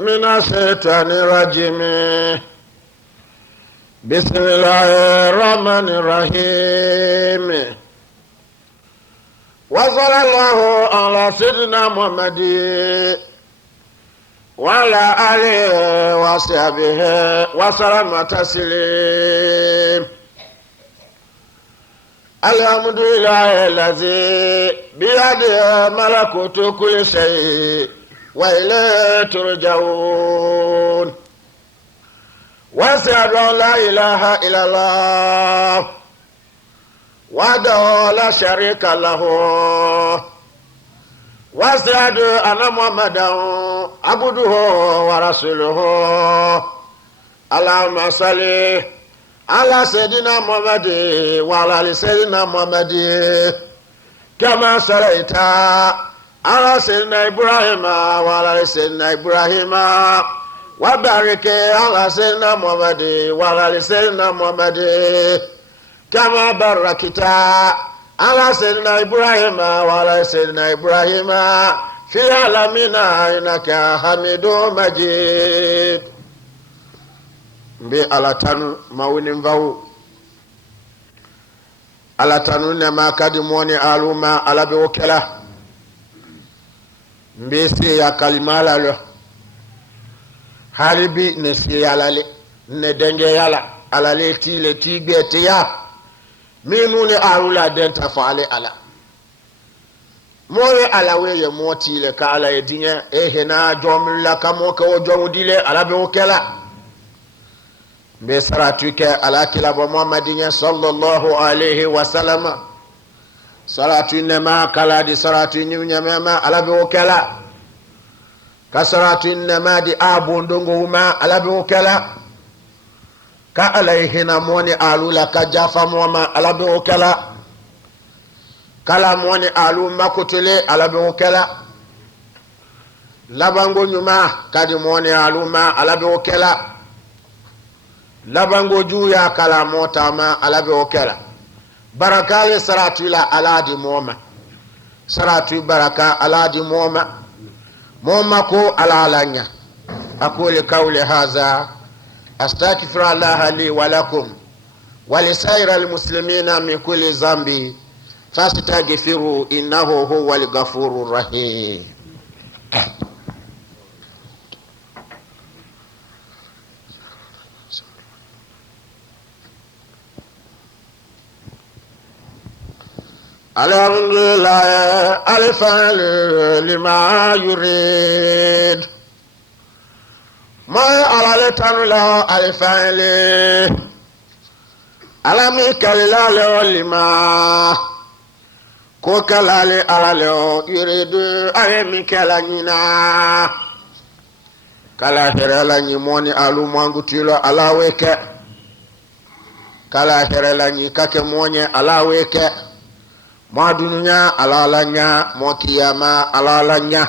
من الشيطان الرجيم. بسم الله الرحمن الرحيم. وصلى الله على سيدنا محمد وعلى آله وصحبه وسلم تسليما. الحمد لله الذي بيده ملكوت كل شيء وإليه ترجعون. وأشهد أن لا إله إلا الله وحده لا شريك له، وأشهد أن محمدا عبده ورسوله. اللهم صل على سيدنا محمد وعلى آل سيدنا محمد كما صليت على سيدنا إبراهيم وعلى آل سيدنا إبراهيم، وبارك على سيدنا محمد وعلى آل سيدنا محمد كما باركت على سيدنا إبراهيم وعلى آل سيدنا إبراهيم في العالمين إنك حميد مجيد. Mbe alatanu mawini mvau alatanu nema kadi mwoni aluma alabe okela mbe si ya kalimala lo halibi nesi alale ne denge yala alale ti le ti gbete ya minuni alula denta faale ala moye alawe ye moti le ka ala edinya ehena jomilla kamo ko jomudile alabe okela بسراتك على كلاب محمد صلى الله عليه وسلم. صلاة إنما كلا دي صلاة إنما على بوكلا كصلاة إنما دي أبو دونغوما على بوكلا كعليه نموني ألولا كجافا موما على بوكلا كلا موني ألو مكتلي على بوكلا لبانغو نما كدي موني ألو ما على بوكلا labango juya kala mota ma alabe okela baraka salatu ila aladi moma salatu baraka aladi moma ko alalanya. aqulu qawli hadha astaghfirullaha li wa lakum wa li sairil muslimina min kulli dhanbi fastaghfiru innahu huwal ghafurur rahim. الحمد لله الفعل لما يريد ما على له الفعل على كلا لما كوكلا على يريد أي كلا نينا كلا هرلا نيموني ألو مانغوتيلو على ويك كلا هرلا نيكاكموني على ويك ma dunya alalanya mo kiyama alalanya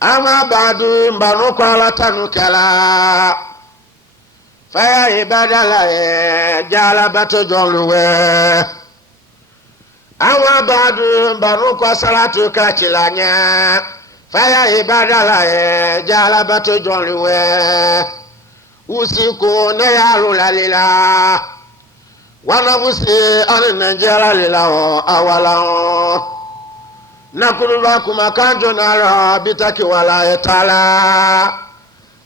ama badu mbanu kwala tanu kala faya ibadala jala bato jonluwe ama badu mbanu kwa salatu kachilanya faya ibadala jala bato jonluwe usiku na yalulalila wanabusi alinajala lilao awalao nakuluba kumakanjo nalo bitaki wala etala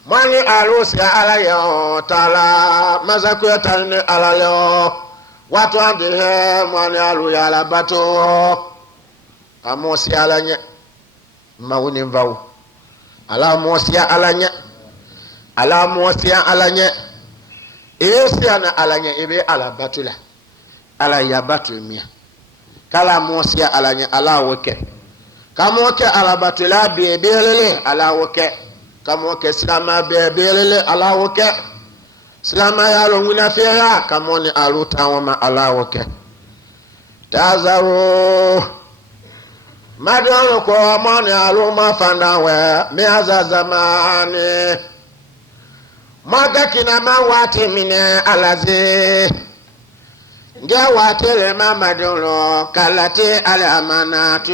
mani alusi alayo tala mazaku etalini alaleo watu andihe mani alu yala bato amosi alanye mawuni mvau ala mosi alanye esi ana alanya ebe ala batula ala ya batumia kala mosia alanya ala woke kamoke ala batula be belele ala woke kamoke silama be belele ala woke silama ya lo nguna fiya kamoni aluta wama ala woke tazaru madalo ko moni aluma fandawe me azazamani magakina mawati mine alaze nge watele mamadolo kalate ala amanatu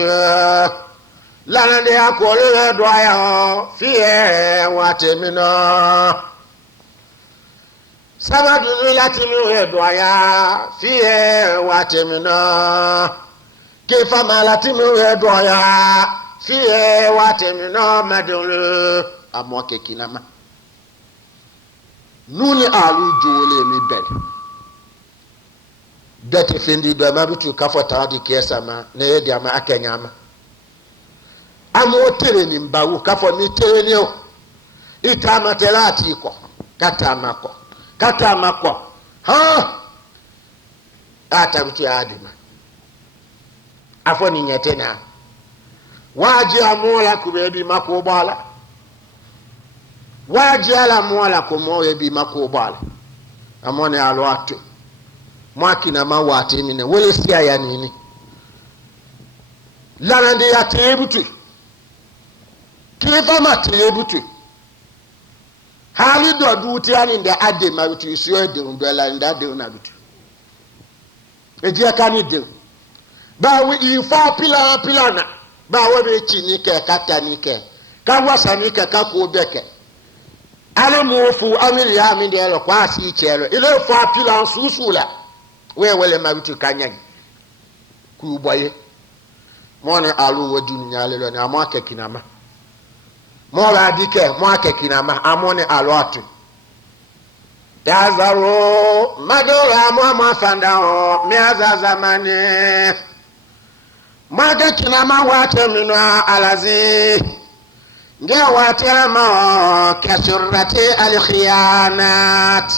lana de akole do ya fiye watemina sabadu latinu do ya fiye watemina kefa malatinu do ya fiye watemina madulu amoke kinama nuni alu jole mi ben dete fendi do ma bitu kafota di kesama ne yedi ama akenyama amo tere ni mbawu kafo mi tere ni o itama telati ko katama ko ha ata bitu adima afo ni nyetena waji amola kubedi makobala waji ala mola ko moye bi makobala amone alwatu mwakina mawati nini wele siya ya nini lanande ya tebutu kifa ma tebutu hali do duti ani nde ade ma bitu isuo de ndo la nda de na bitu eji aka ni de ba we ifa pilana ba we be chini ke kata ni ke ka wasa ni ke ka ko beke ala mofu amiri ya mi de lo kwa si chelo ile fa pilan susula we wele ma bitu kanyan ku boye mone alu wodi nyale lo ni amaka kinama mo la dike mo aka kinama amone alwatu dazaro madora mo ma fanda o mi azazamane maga kinama wate minwa alazi nge wate ma kasurati alkhiyanat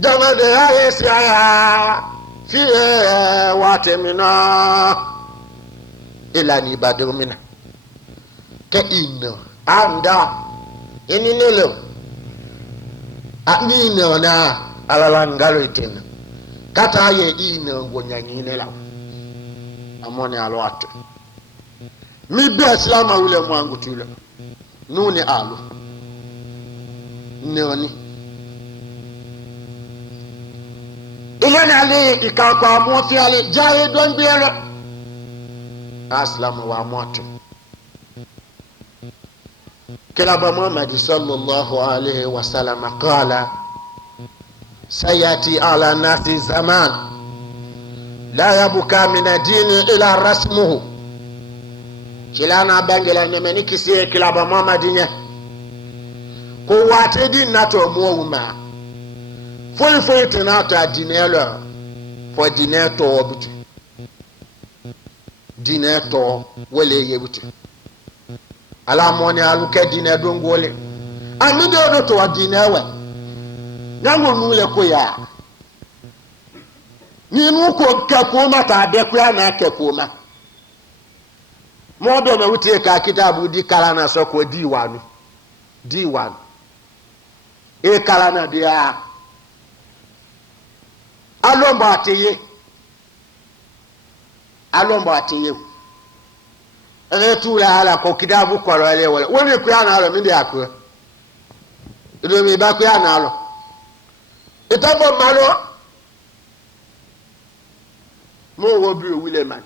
dama de ayesiya fi wate minwa ilani badumina ke ino anda ini nelo amino na alalangalo itena kata ye ino gonyanyine la amone alwatu mi be islama ule mwangu tule nuni alu noni ilana ale ikakwa mo fi ale jaye don biere aslamu wa moto كلام محمد صلى الله عليه وسلم قال سيأتي على الناس زمان لا يبقى من الدين إلى رسمه كلانا بانجلا نمنيكي سي كلام محمد قوات دين ناتو موما فوي تناتو دينيلو فو دينيتو بوتي دينيتو ولي يبوتي ala moni aluke dine dongole ani do to dine we nyango nule ko ya ni nu ko ka ko mata de ko na ke ko ma mo do me wutie ka kitabu di kala na so ko diwan e kala na dia alomba ateye ele tula ala ko kidabu ko le wala woni ku ya na alo mi de akura do mi ba ku ya na alo itabo malo mo wo bi owile man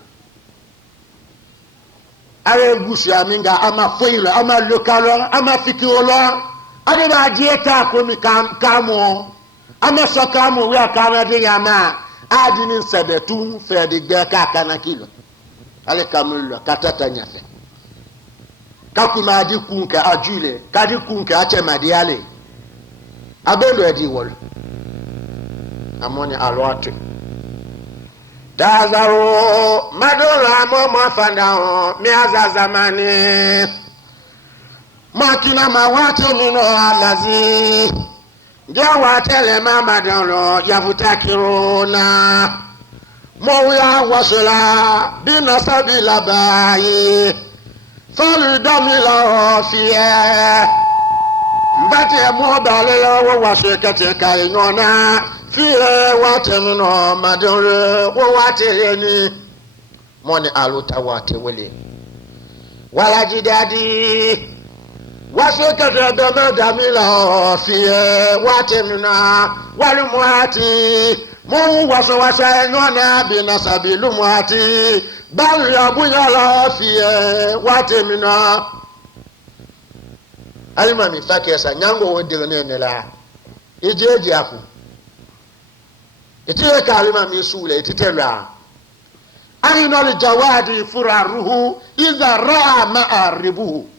are gusu aminga ama foilo ama lokalo ama fikiro ade ba dieta ko mi kamo ama so kamo we akana de yama adi ni sebetu fe de gbe ka kana kilo ale kamullo katata nyafe kakuma di kunka ajule kadi kunka ache madiale abelo edi wol amoni alwatu dazaro madora mo fanda mi azazamani makina mawate nino alazi jawa tele mama dolo yafutakiruna مويا وصلا بنصبيل باي فالدم لا فيه باتي موبال وواشكتي كاينونا فيه واتمنو مدر وواتيني موني الوتا واتي ولي ولا جدادي واشكتي دم لا فيه واتمنا والمواتي mo waso wasa enona bi na sabilu muati bal yabunya la fi watemina alima mi fakesa nyango wodere ne la ejeji aku etiye ka alima mi sule etitela ayna al jawadi furaruhu idha ra'a ma'aribuhu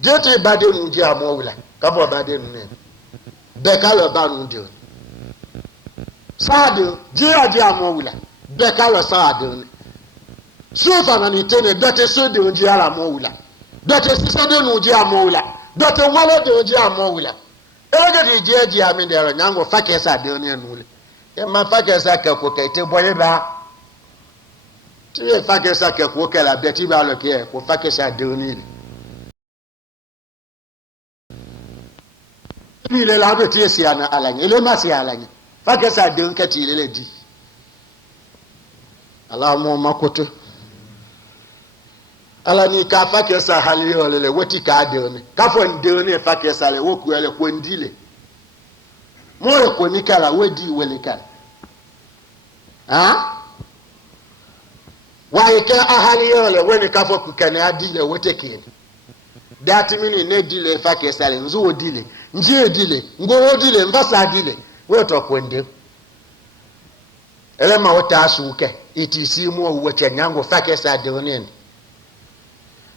jete badenu ji amowula kabo badenu ne bekalo banu dio sadu ji amowula bekalo sadu sofa na nitene dote sode ji ala amowula dote sisade nu ji amowula dote wala de ji amowula ege di ji ami de nyango fakesa de ne nule e ma fakesa ka ko kete boye ba ti e fakesa ka ko kala beti ba lo ke ko fakesa de ne ile la be tie sia na alanya ile ma sia alanya fakesa de nkati ile le di Allahumma makoto ala ni ka fakesa hali olele woti ka de ne ka fo de ne fakesa le woku ele ko ndile mo ko ni kala wedi wele kala ha wa ike ahali ole weni ka fo ku kan adile wote kini dati mini ne dile fakesa le nzu odile nji edile ngo odile mbasa adile weto ko nde ele ma wota asuke itisi mu wote nyango fakesa de onene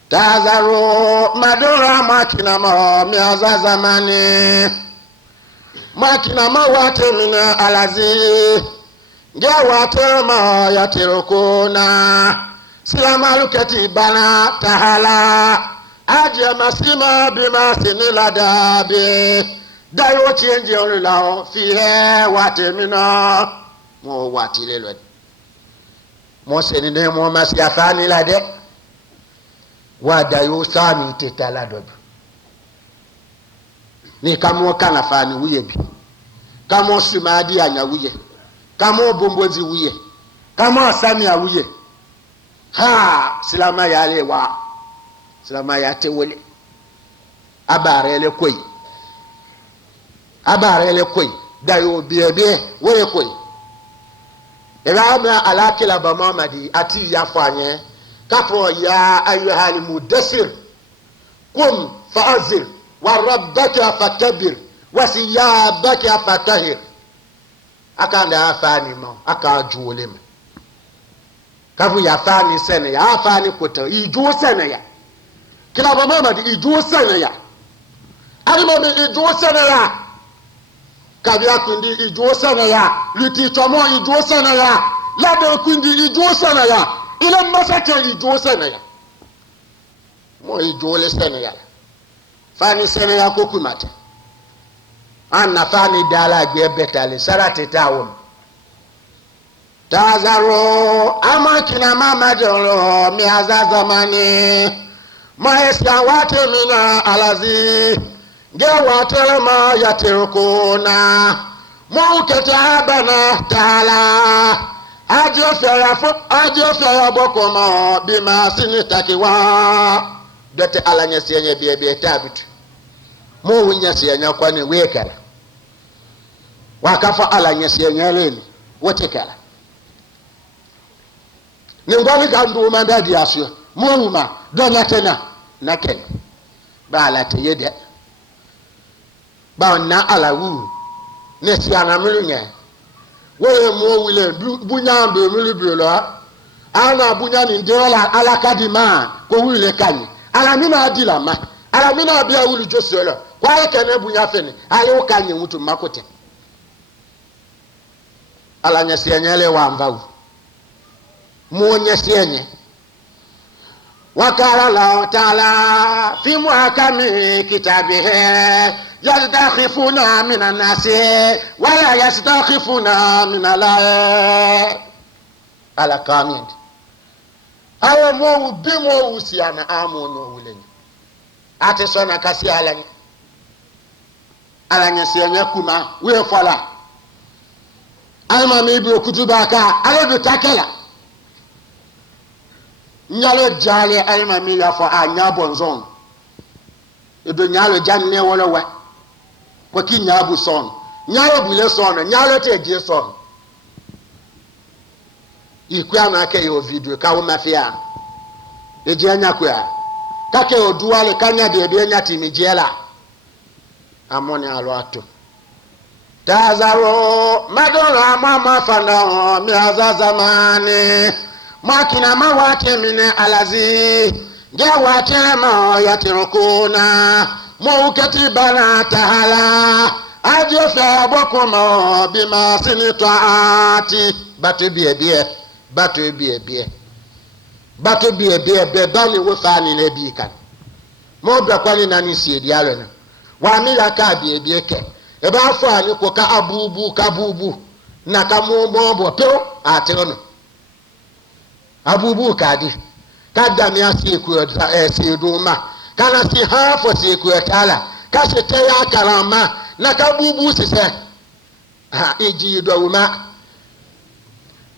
Tazaro madura makina ma miaza zamani makina ma wate mina alazi ngia wate ma yatirukuna silama lukati bana tahala aje masima bima sinila dabi dayo chenji onilao fihe wate mina mo wati lelwe mo senine mo masiafani lade wada yo sami tetala dobi ni kamo kana fani wuye bi kamo simadi anya wuye kamo bombozi wuye kamo sami wuye ha silama yale wa silama yate wole abarele koi dayo biebe wole koi eba ma alakila ba mamadi ati yafanye كفو يا أيها المدثر قم فأنذر وربك فكبر وثيابك فطهر أكان أفاني ما أكان جولم كفو يا فاني سنة يا أفاني كتر يجو سنة يا كلا بماما دي يجو سنة يا أنا ما يجو سنة يا كابيا كندي يجو سنة يا لتي تومو يجو سنة يا لا دو كندي يجو سنة يا ile masake ijo sene ya mo ijo le sene ya fani sene ya ko kumata anna fani dala gbe betale sarate tawum tazaro amakina mama dolo mi azazamani ma eska wate mina alazi ge wate ma yatirukuna mo ketabana taala ajo fera boko ma bi ma sini takiwa dote alanya sienye biye tabitu mo wunya sienye kwa ni wekala wakafa alanya sienye leni wote kala ni ngoni kandu mandadi afyo mo wuma donya tena na ken ba la te yede ba na alawu ne siana milunya wele mo wile bunya mbe milibilo ana bunya ni ndola alakadima ko wile kani ala mina adila ma ala mina bia wulu josolo kwa ekene bunya fene ayo kanye mutu makote ala nyesienye wa mbawu mo nyesienye wakala la taala fi muhakami kitabihi yastakhifuna minan nasi wala yastakhifuna minallah ala kamid ayo mo bimo usiana amono wulen ate sona kasi alanya sianya kuma we fola alma me bi okutuba ka ale do takela nyalo jale alma mi ya fo anya bonzon ebe nyalo janne wala wa kwa ki nyabu son nyalo bule son nyalo te je son ikwa na ke yo video ka wo mafia eji anya kwa ka ke oduwale kanya de be nya timijiela amoni alo ato tazaro madora mama fana mi azazamani makina mawate mine alazi jawate ma yatirukuna mukati bana tahala ajofa bokoma bima sinitaati batu biye be bani wo fani na bi kan mo bra kwani na ni sie dialo no wa mi la ka biye ke e ba fo ani ko ka abubu na ka mo bo to atiro no abubu ka di ka da mi asi ku si do ma kana si ha fo si ku tala ka se te ya karama na ka bubu se se ha eji do wuma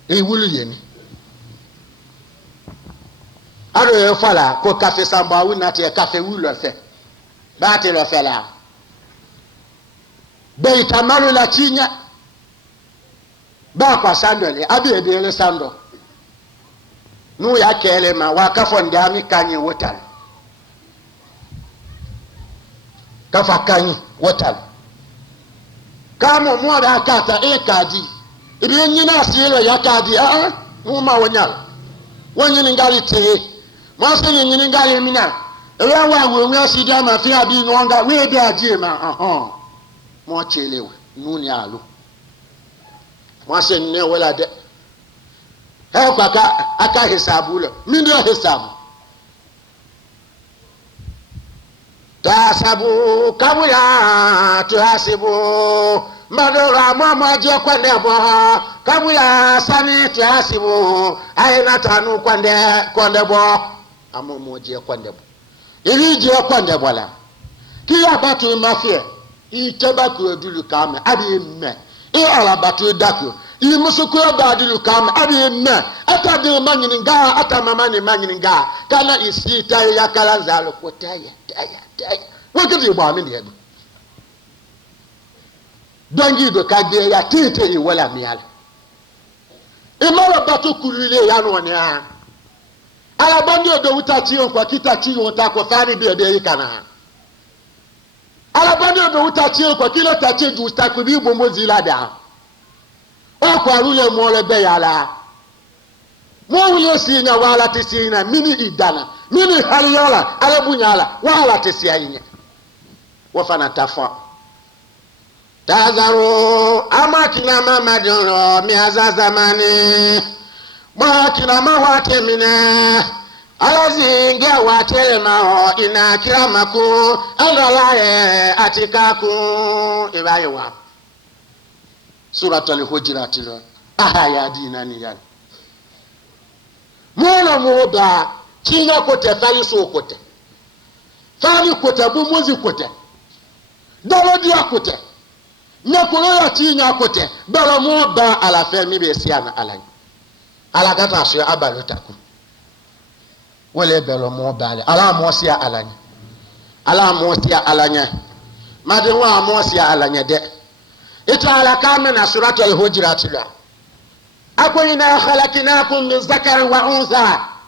e wulu yeni aro ye fala ko café samba wu na te café wu lo fe ba te lo fe la be tamalu la tinya ba kwa sandole abi ebe le sando nu ya kele ma wa ka fo ndami kanyi wotal ka fa kanyi wotal kamo mo da kata e kadi ibi nyina asiro ya kadi mu ma wonyal wonyini ngali te mo se nyini ngali mina ewe wa wo nwa si da ma fi abi no nga we be aje ma mo chelewe nu ni alu mo se ne wala de he kwa ka aka hisabu lo mi ndio hisabu tasabu kabula tuhasibu madora mama je kwande bo kabula sani tuhasibu aina tanu kwande bo amomo je kwande bo ili je kwande bo la kiya batu mafia iteba ku edulu kama abi me e ala batu dako imusuku badulu kama abi me atade manyininga atamama ni manyininga kana isita ya kalanzalo kotaya taya wakati ba mi de dangi do kagbe ya tete yi wala miala imara batu kulule ya no ne a ala bandi do wuta ti on kwa kita ti on ta ko fani bi ebe yi kana ala bandi do wuta ti on kwa kilo ta ti du sta ko bi bombo zila da o kwa rule mo le be yala mo wuyo si na wala ti si na mini idana mini haliyala ala bunyala wala ti si ayinya wo fana tafa tazaru amakina mamadoro mi azazamani makina mawate mina alazinga watele mao ina kiramaku andalaye atikaku ibayewa suratul hujurat lo aya dinani yan mola moda kinga kote fali so kote fali kote bu mozi kote dalo dia kote nyakolo ya tinya kote bala moda ala fe mi be siana alani ala gata so abalutaku wole belo moda ala mo sia alani ala mo sia alanya made wa mo sia alanya de ita ala kamena suratul hujurat la akwina khalaqnakum min zakarin wa untha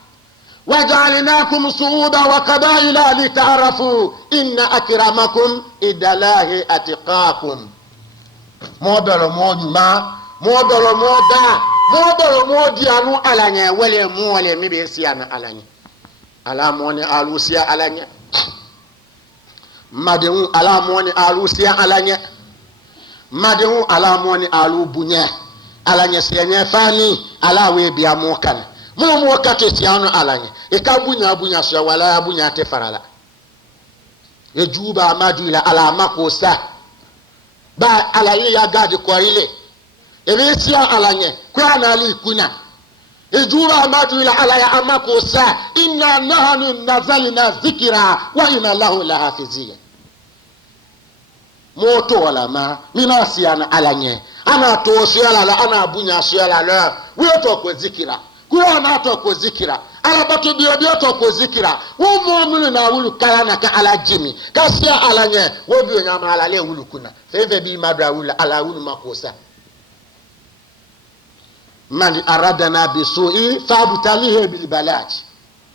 وجعلناكم صعودا وقبائل لتعرفوا إن أكرمكم عند الله أتقاكم مودر مودما مودر مودا مودر موديانو علانيا ولا مولى مبيسيانا علانيا على موني ألوسيا علانيا مدعو على موني ألوسيا علانيا مدعو على موني ألو بنيا علانيا سيانيا فاني على ويبيا موكان mo wakati tiano alanye ikabunya so wala abunya te farala ejuba amadu ila ala makosa ba alaye ya gadi ko ile ebesia alanye kwa na ali kuna ejuba amadu ila ala ya amakosa inna nahnu nazalna dhikra wa inna lahu lahafiziyya moto wala ma minasiana alanye ana to so ala ana abunya so ala we to ko zikira kuwa na to ko zikira ala batu biyo to ko zikira wo mu'minu na wulu kala na ka ala jimi ka sia ala nye wo biyo nyama ala le wulu kuna feve bi madra wulu ala wulu makosa من أرادنا بسوء فابتليه بالبلاء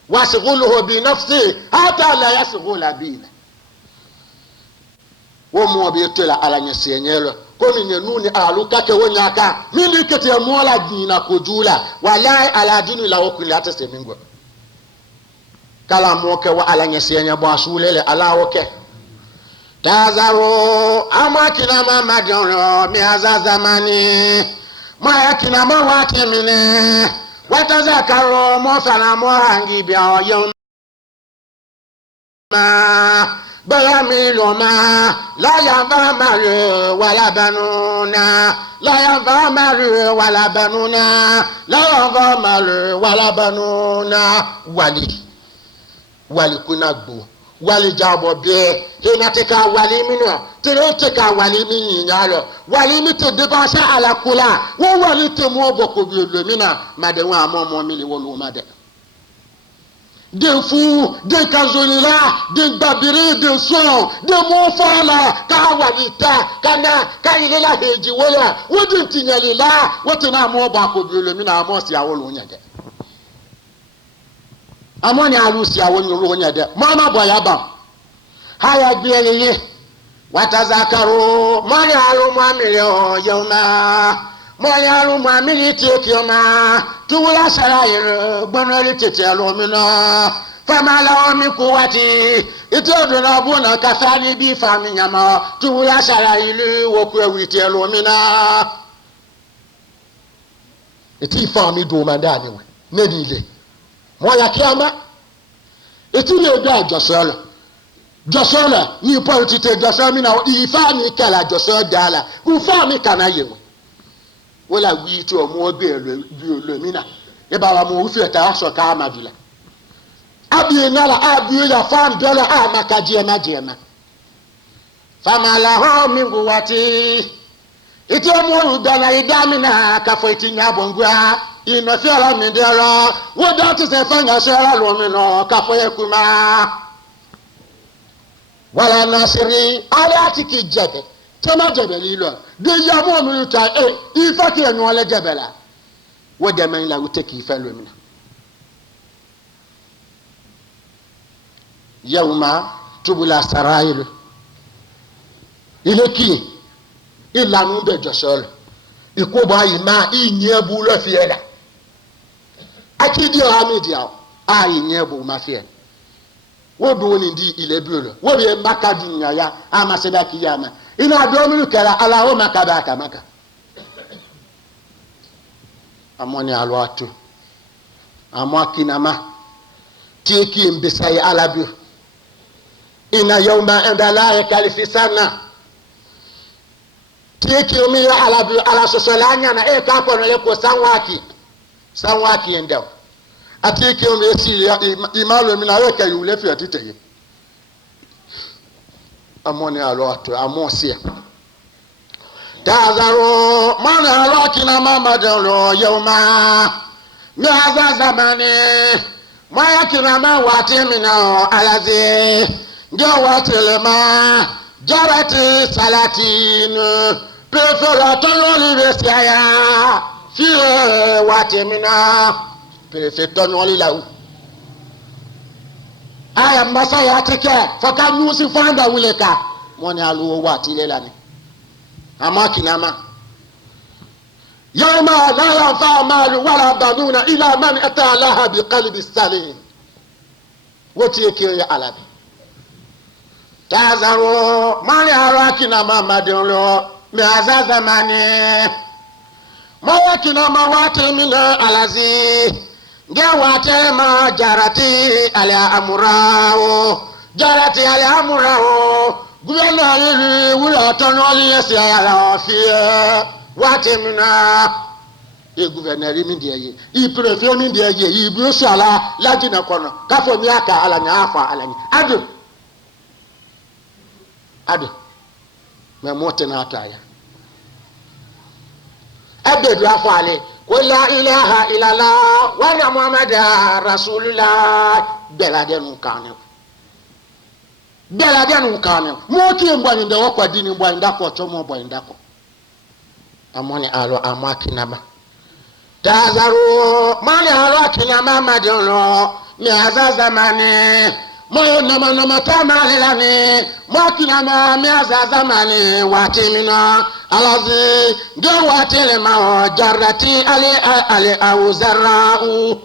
واشغله بنفسه حتى لا يشغل بنا ومو بيتلا على نسينيلو komi nyenuni aluka ke wonyaka mimi kete mola dina kujula walai ala dinu la okula tese mingo kala moke wa ala nyesenya bo asulele ala oke tazaro amakina mama jono mi azazamani mayakina mawati mine watazakaro mo fana mo hangi bia yom بيامي لما لا ينفع مال ولا بنونا لا ينفع مال ولا بنونا لا ينفع مال ولا بنونا ولي كنا بو ولي جابو بيه هنا تكا ولي منو تلو تكا ولي مني نالو ولي متدباشا على كلا وولي تموبو كبيرو منا مدوا مومو ملي ولو مدى de fou, de kazolila, de babiri, de son, de mofala, kawalita, kana, kayilela heji wala, wadi tinyalila, wati na mo ba ko bi le mi na mo si awolo nyade. Amoni alusi awolo nyade. Mama boya ba. Haya bielele. Watazakaru, mani alu mamile o yoma. Mani alu mamile tikioma. Tuwula sarayir gbanali tete alomina fama lawo mi kuwati ito na bona kafani bi fami nyama tuwula sarayir woku ewiti alomina eti fami do mandani we nedile moya kiama eti le da josola ni politite josola mi na ifami kala josola dala ku fami kana yewe wala wi to mo be lo mina e ba wa mo wi ta so ka madula abi nala abi ya fam dola amaka jema fama la ho mi guwati iti mo dola idamina ka fo iti nya bongwa ino fi ala mi dero wo do ti se fanya so ala lo mi no ka fo ekuma wala nasiri ala ti ki jebe tama jebeli lo de yamo mi ta ifa ki enyo le jebela wo de men la uteki ifa lo mina yawma tubula sarail ileki ilanu be josol ikoba ima inyebu lo fiela akidi o amedia a inyebu ma fiela wo do ni di ile biolo wo be makadi nyaya ama sedaki yama ina dominu kala alawo makabaka maka amoni alwatu amwakina ma tiki mbisai alabi ina yawma indala yakalifisana tiki umi alabi ala sosolanya na ka kono le ko sanwaki endao atiki umi esili imalo mina weka yule fi atiteye amoni alwatu amosia tazaro mana alwakina mama dalo yawma miaza zamani mayakina ma watimina alazi jawatilema jarati salatin prefera tonoli besiaya fie watimina prefetonoli lau aya mbasa ya tike faka nyusi fanda wuleka moni aluwo watilela ni amakina ma يوم لا ينفع مال ولا بنون إلى من أتى الله بقلب سليم وتيكي يا علبي تازروا ما يراكنا ما مدلو مهذا زماني ما يكنا ما واتي من الذي جواتي ما جرتي على أمراو جرتي على أمراو قلنا لي ولا تنولي يسيا فيه watemina e gouverneur mi ndiye e préfet mi ndiye e buso ala lajina kono kafo mi aka ala nya afa ala ni adu me mote na ataya abedu afa ale ko la ilaha illallah wa na muhammada rasulullah beladenu kane mo ki mbani ndo kwa dini mbani ndako chomo mbani ndako amoni alo amakinama tazaru mali harakina mamadolo mi azazamani moyo nama tamale lani mwakina ma mi azazamani watimina alazi de watele ma jarati ali auzarau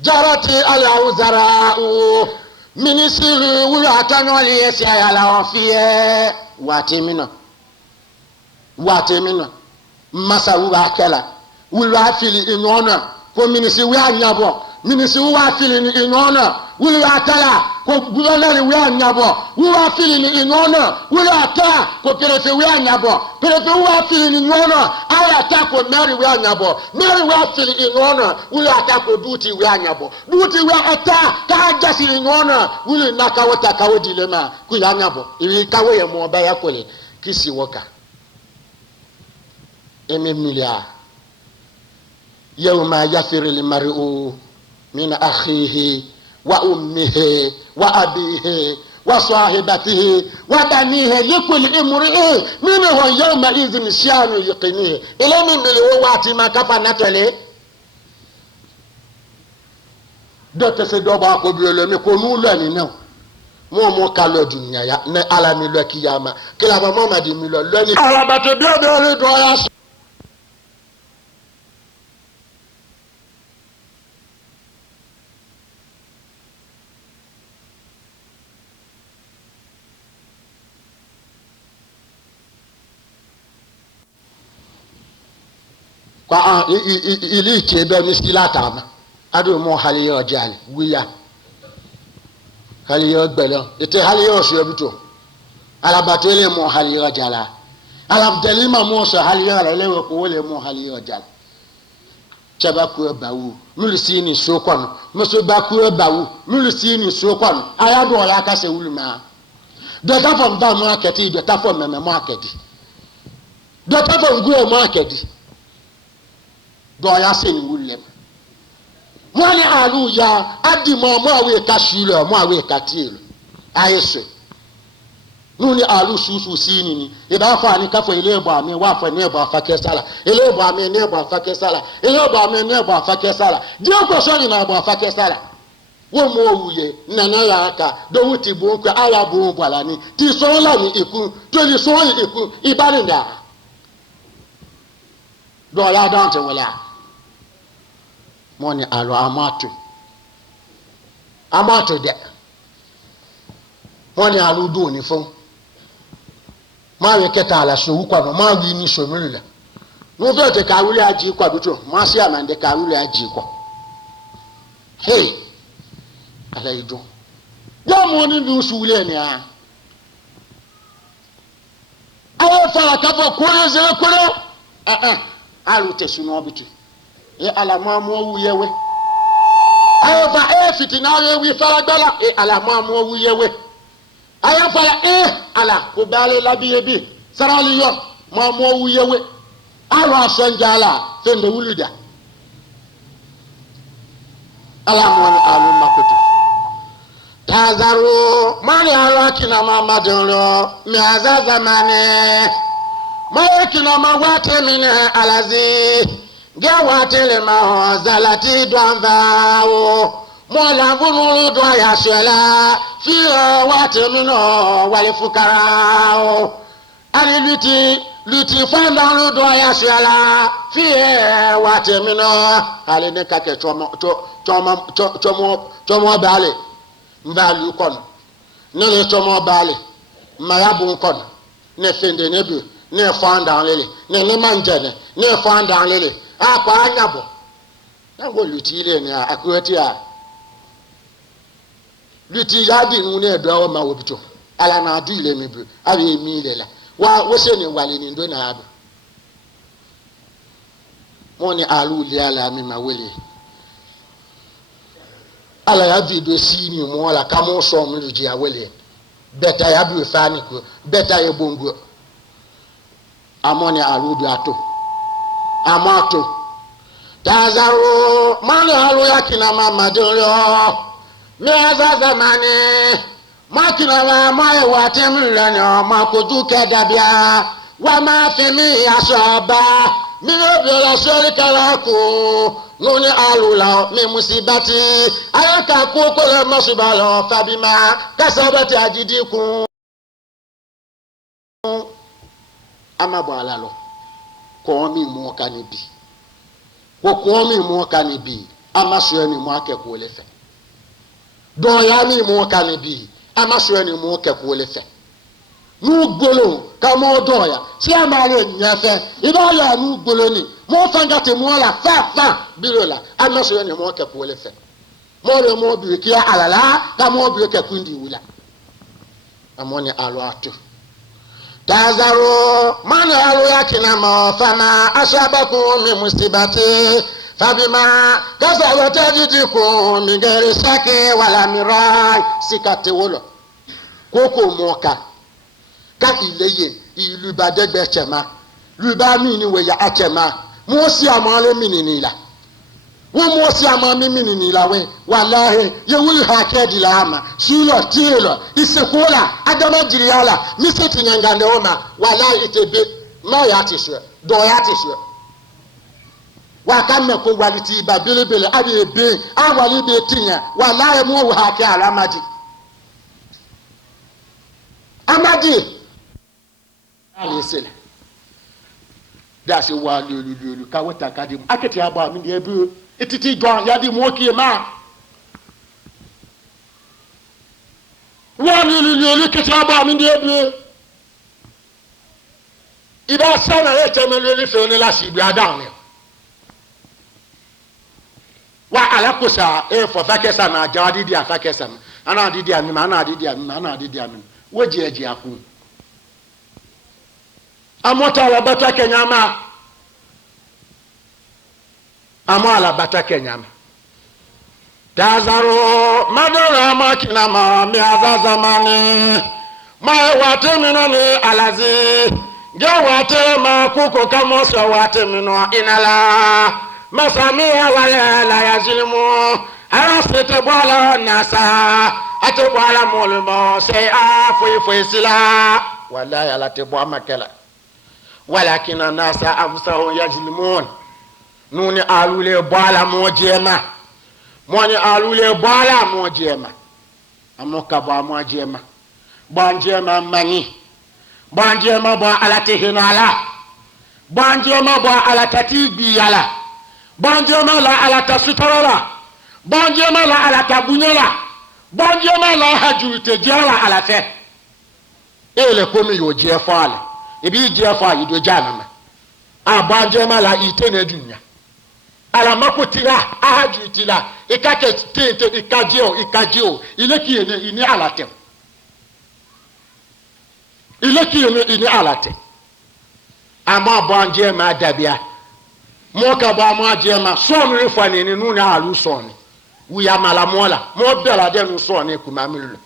jarati ali auzarau minisiri wulu atanwali yesi ayala ofie watimina masa wuba akela wulu afili inona ko minisi wi anyabo minisi wi afili ni inona wulu atala ko gulala wi anyabo wulu afili ni inona wulu ata ko perefe wi anyabo perefe wi afili ni inona aya ata ko meri wi anyabo meri wi afili inona wulu ata ko duti wi anyabo duti wi ata ka jasi inona wulu nakawata kawadilema ku anyabo iwi kawe mo ba yakole kisi woka ememilia يوم يفر المرء من أخيه وأمه وأبيه وصاحبته وبنيه لكل امرئ منه يومئذ شأن يغنيه إلى من الوقت ما كفى نتلي دوت سدوبا كو بيولو مي كو نو لاني نو مو كالو دنيا يا ن على مي لو كياما كلا ماما دي مي لو لاني على باتو دو دو يا ili chebe miskilata ma adu mo haliyo jali wiya haliyo gbelo ite haliyo so bito ala batele mo haliyo jala ala delima mo so haliyo ala lewe ko wole mo haliyo jala chaba ku bawu mulisini so kwano muso ba ku bawu mulisini so kwano aya do la ka se wuluma do ta fo mba market do ta fo meme market do ta fo nguo market do ya se ni wulem wani alu ya adi mo awe ka shule mo awe ka tilu ayeso nuni alu susu sini ni e ba fa ni ka fo ile ebo ami wa fo ni ebo afa kesala ile ebo ami ni ebo afa kesala ile ebo ami ni ebo afa kesala di ko so ni na ebo afa kesala wo mo wuye nana ya aka do wuti bo ko ala bo bala ni ti so la ni iku to ni so yi iku ibani nda do ya dante wala moni alo amato de moni alo do ni fon ma we keta ala so wu kwa no ma wi ni so mrila no do te ka wuri aji kwa bitu ma si amande ka wuri aji kwa hey ala ido ya moni bi usule ni a ayo fara ka fo ko ze ko alu te suno bitu e alama mo wuyewe ayo fa fitina ye wi faragbala e alama mo wuyewe ayo fa ala ko bale labiye bi sarali yo mo wuyewe aro asanjala fende wuluda ala mo ni alu makutu tazaru mani arakina mamadoro mi azazamane mayekina mawate mine alazi gewatele ma zalati dwanvao mola vunulu do ya shela fi watemino wale fukarao ali luti fanda do ya shela fi watemino ali ne kake tomo bale mbalu kon ne le tomo bale marabu kon ne fende nebu ne fanda lele ne manjane ne fanda lele apa anyabo nango lutile ni akurati a luti yadi nune edo ma wobito ala na adu ile mebu abi mi lela wa wose ni wale ni ndo na abo moni alu le ala mi ma wele ala ya video si ni mo ala kamo so mu ji awele beta ya bi fani ko beta ye bongo amoni alu do ato amato tazaru mani halu yakina mamadoro mi azazamani makina wa maye watemlani makutu kedabia wa ma fi mi asoba بلا شريك له نون ألولا من مصيبتي أيك كوكو مصيبة فبما كسبت أيديكم أما بالله كومي موكاني بي وكومي موكاني بي أما سويني موكا كولفة دويامي موكاني بي أما سويني موكا كولفة nugbolo kamo doya si amale nyafe ibaya nugbolo ni mo fangate mo la fa bilola amaso ni mo ke pole fe mo le mo bi ki alala kamo bi ke kundi wula amoni alwatu tazaro man alu yakina ma fama ashabakum min musibati fabima kasawa tajidikum min ghairi shaki wala mirai sikate wolo koko moka ka ileye iluba degbe chema luba mini we ya achema mo si amale mini ni la wo mo si amami mini ni la we wallahi ye wul ha kedi la ama sulo tilo isekola adama jiriala miseti nyangande oma wallahi itebe ma ya tiswe do ya tiswe wa kamme ko waliti ba belebele abi ebe awali be tinya wallahi mo ha ke ala amaji alisele dasi wa lulu ka wata kadi aketi aba mi de bu etiti gwan ya di mo kie ma wa lulu keti aba mi de bu iba sana ye temelo ni fe ni la si bi adan ni wa alakosa e fo fakesa na jadi di afakesa ana di di ami ana di di ami woji eji akun amota la bata kenyama amala bata kenyama tazaro madara makina ma mi azazamani ma wate minoni alazi jawate ma kuko kamo so wate mino inala masami wala la yazlimu arasete bala nasa ate bala molmo se afu sila wala ya late bo amakela ولكن الناس أنفسهم يظلمون نوني ألولي بالا موجيما موني ألولي بالا موجيما أموكا با موجيما بانجيما ماني بانجيما با على تهنالا بانجيما با على تتيبيالا بانجيما لا على تسطرلا بانجيما لا على تبنيلا بانجيما لا هجو تجيلا على فه إيه كومي يوجيه فالي ibi jefa yido janama abanje mala itene dunya ala makotira ahaju tila ikake tete ikajio ileki ene ini alate ama banje ma dabia moka ba ma jema sonu refani ni nuna alu soni wuya mala mola mo bela de nu soni kumamilu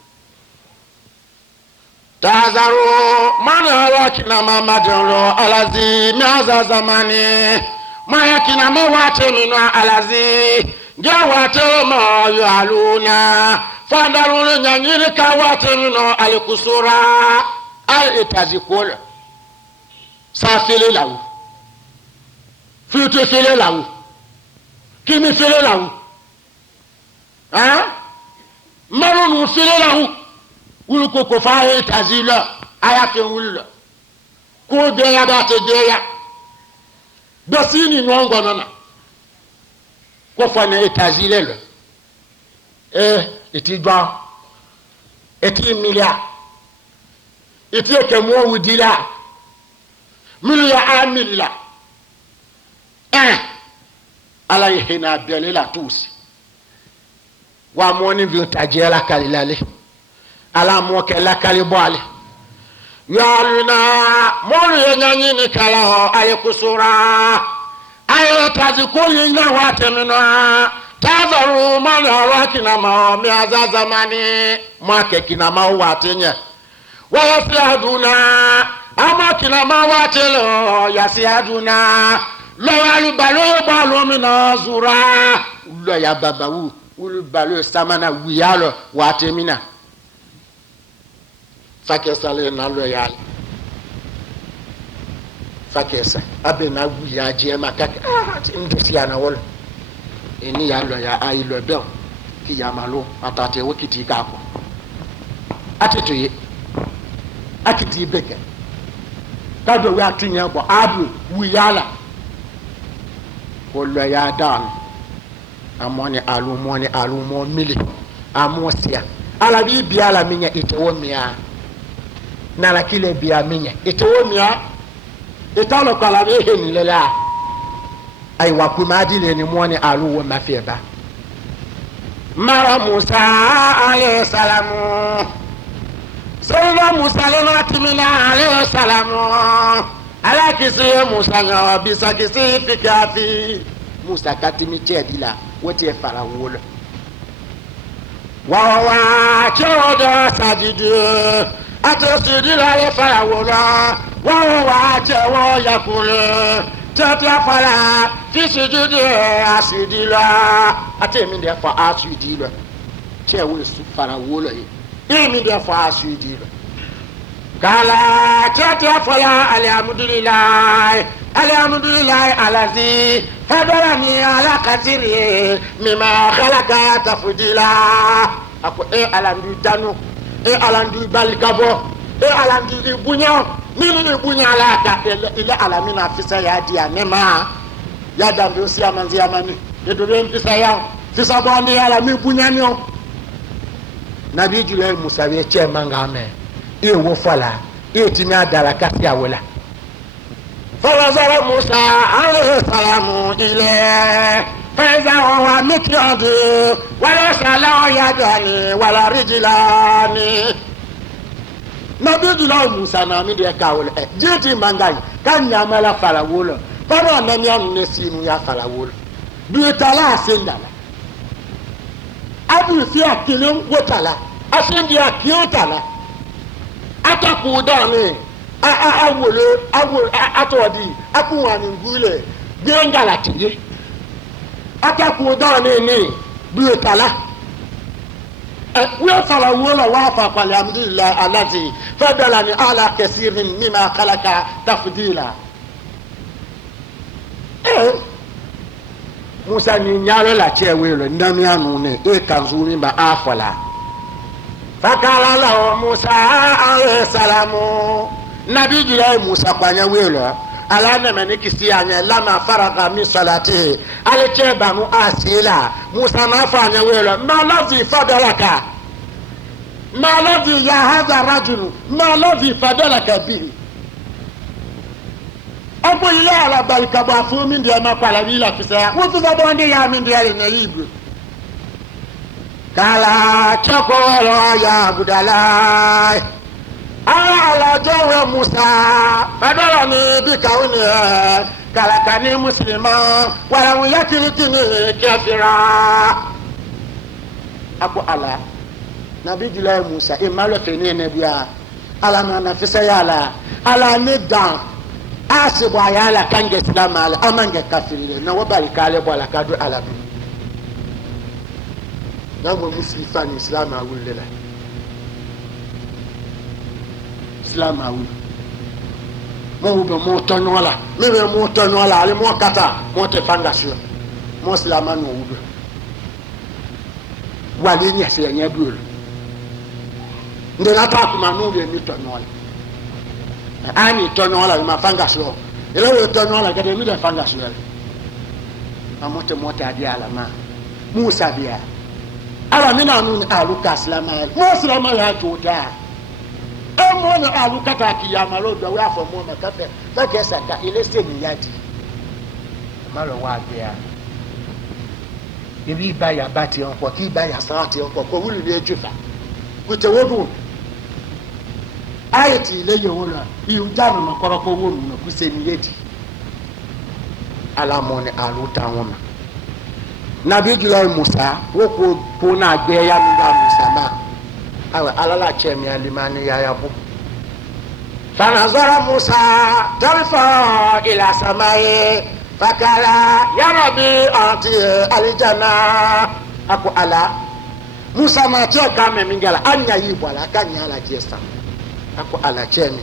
tazaru mana wakina mama dero alazi miaza zamani maya kina mawate minwa alazi jawate ma yaluna fandaru nyanyiri ka wate minwa alikusura al itazikul safile lawo file lawo kimi file lawo marunu file lawo wuluko ko faye tazila ayake wulula ko de ya ba te de ya basini ngongo nana ko fa ne tazile le etidwa eti milia eti ke mo wudila milia amila ala yihina belela tusi wa moni vi tajela kalilale ala moke la kalibale yaluna molu yenyanyi ni kala ho ayekusura ayetazikuli na watemina tazaru mana wakina ma mi azazamani make kina ma watenye wayasiaduna ama kina ma watelo yasiaduna lawalu balo mina zura ulo ya babawu ulu balo samana wiyalo watemina fakesale na loyal fakesa abena ya jema kak ndisia na wol eni ya lo ya ai lo bel ki ya malo atate wokiti kako atetoye akiti beke kado we atunya bo abu wiyala wolo ya dan amone alumo mili amosia ala bi biala minya itewo mia na la kile bia minya itewo mia italo kala be ni lela ai wa kuma dile ni mo ni aluwo mafieba mara Musa alayhi salamu sala Musa lana timina alayhi salamu ala kisi Musa nga bisa kisi fikafi Musa katimi chedila wote fara wolo wa chodo sajidi atosidila le fara wolo wa jewo yakule tata fara fisujudi asidila atemi de fa asidila chewo su fara wolo imi de fa asidila kala tata fara alhamdulillah alazi fadarani ala kasiri mima khalaqa tafdila ako alandu tanu alandu balgabo alandu bunyo mimi bunya alaka ila alamina fisa ya dia nema ya dambe si amanzi amani yedobe fisa ya fisa bonde ala mi bunya nyo nabi jule Musa we che mangame wo fala timi adala kasi awola فنظر موسى عليه السلام إليه فإذا هو مكياد وليس له يدان ولا رجلان نبي جلال موسى نامي دي كاول جيتي مانغاي كان يعمل فلاول فما نميان نسينو يا فلاول بيتالا سندالا أبو فيها كيلون وتالا أسنديا كيوتالا أتاكو داني awolo atodi akunwa ngule gengala tiye ataku dane ni biotala wa fala wala wa fa qala alhamdulillah alladhi fadalani ala kaseerin mimma khalaqa tafdila Musa ni nyalo la chewelo ndami anu ne kanzuri ba afala fakala la Musa alayhi salamu nabi jira Musa kwanya welo ala na mani kisi anya lama faraga min salati alike banu asila Musa na fanya welo ma lazi fadalaka ma lazi ya hadha rajul ma lazi fadalaka bihi apo ila ala balika ba fu min dia ma pala bila fisa wo fisa bonde ya min dia ne yibu kala chokolo ya budalai ala jawa Musa badalani bikauni kalakani muslima wala yakilitini kafira ako ala nabi jila Musa imalo fenene bia ala na fisa yala ala ne dan asibu ayala kange islam ala amange kafiri na wabali kale bwala kadu ala na go muslifa ni islam awulela islam awu mo be mo tonola mebe mo tonola ale mo kata mo te fangation mo islam no wudo wali ni ase nya duol ndena ta kuma no be mi tonola ani tonola ma fangation ele we tonola gade mi de fangation amote mote adi alama Musa bia ala mina nu aluka islam mo islam ya tuta emo na aluka ta kiyama lo do we afọ mo na kafe ta kesa ka ile se ni yadi malo wa bia ibi ba ya bati on ko ki ba ya saati on ko wulu ni ejufa kute wodu ayati ile yo wona iu janu na koroko wonu na kuse ni yedi ala mo ni aluta wona nabi jula Musa woko po na gbe ya mi da Musa ma awa alala chemi alimani ya yabu fanazara Musa tarifa ila samai fakala ya rabbi anti alijana ako ala Musa ma che kame mingala anya yibo ala kanya ala kiesa ako ala chemi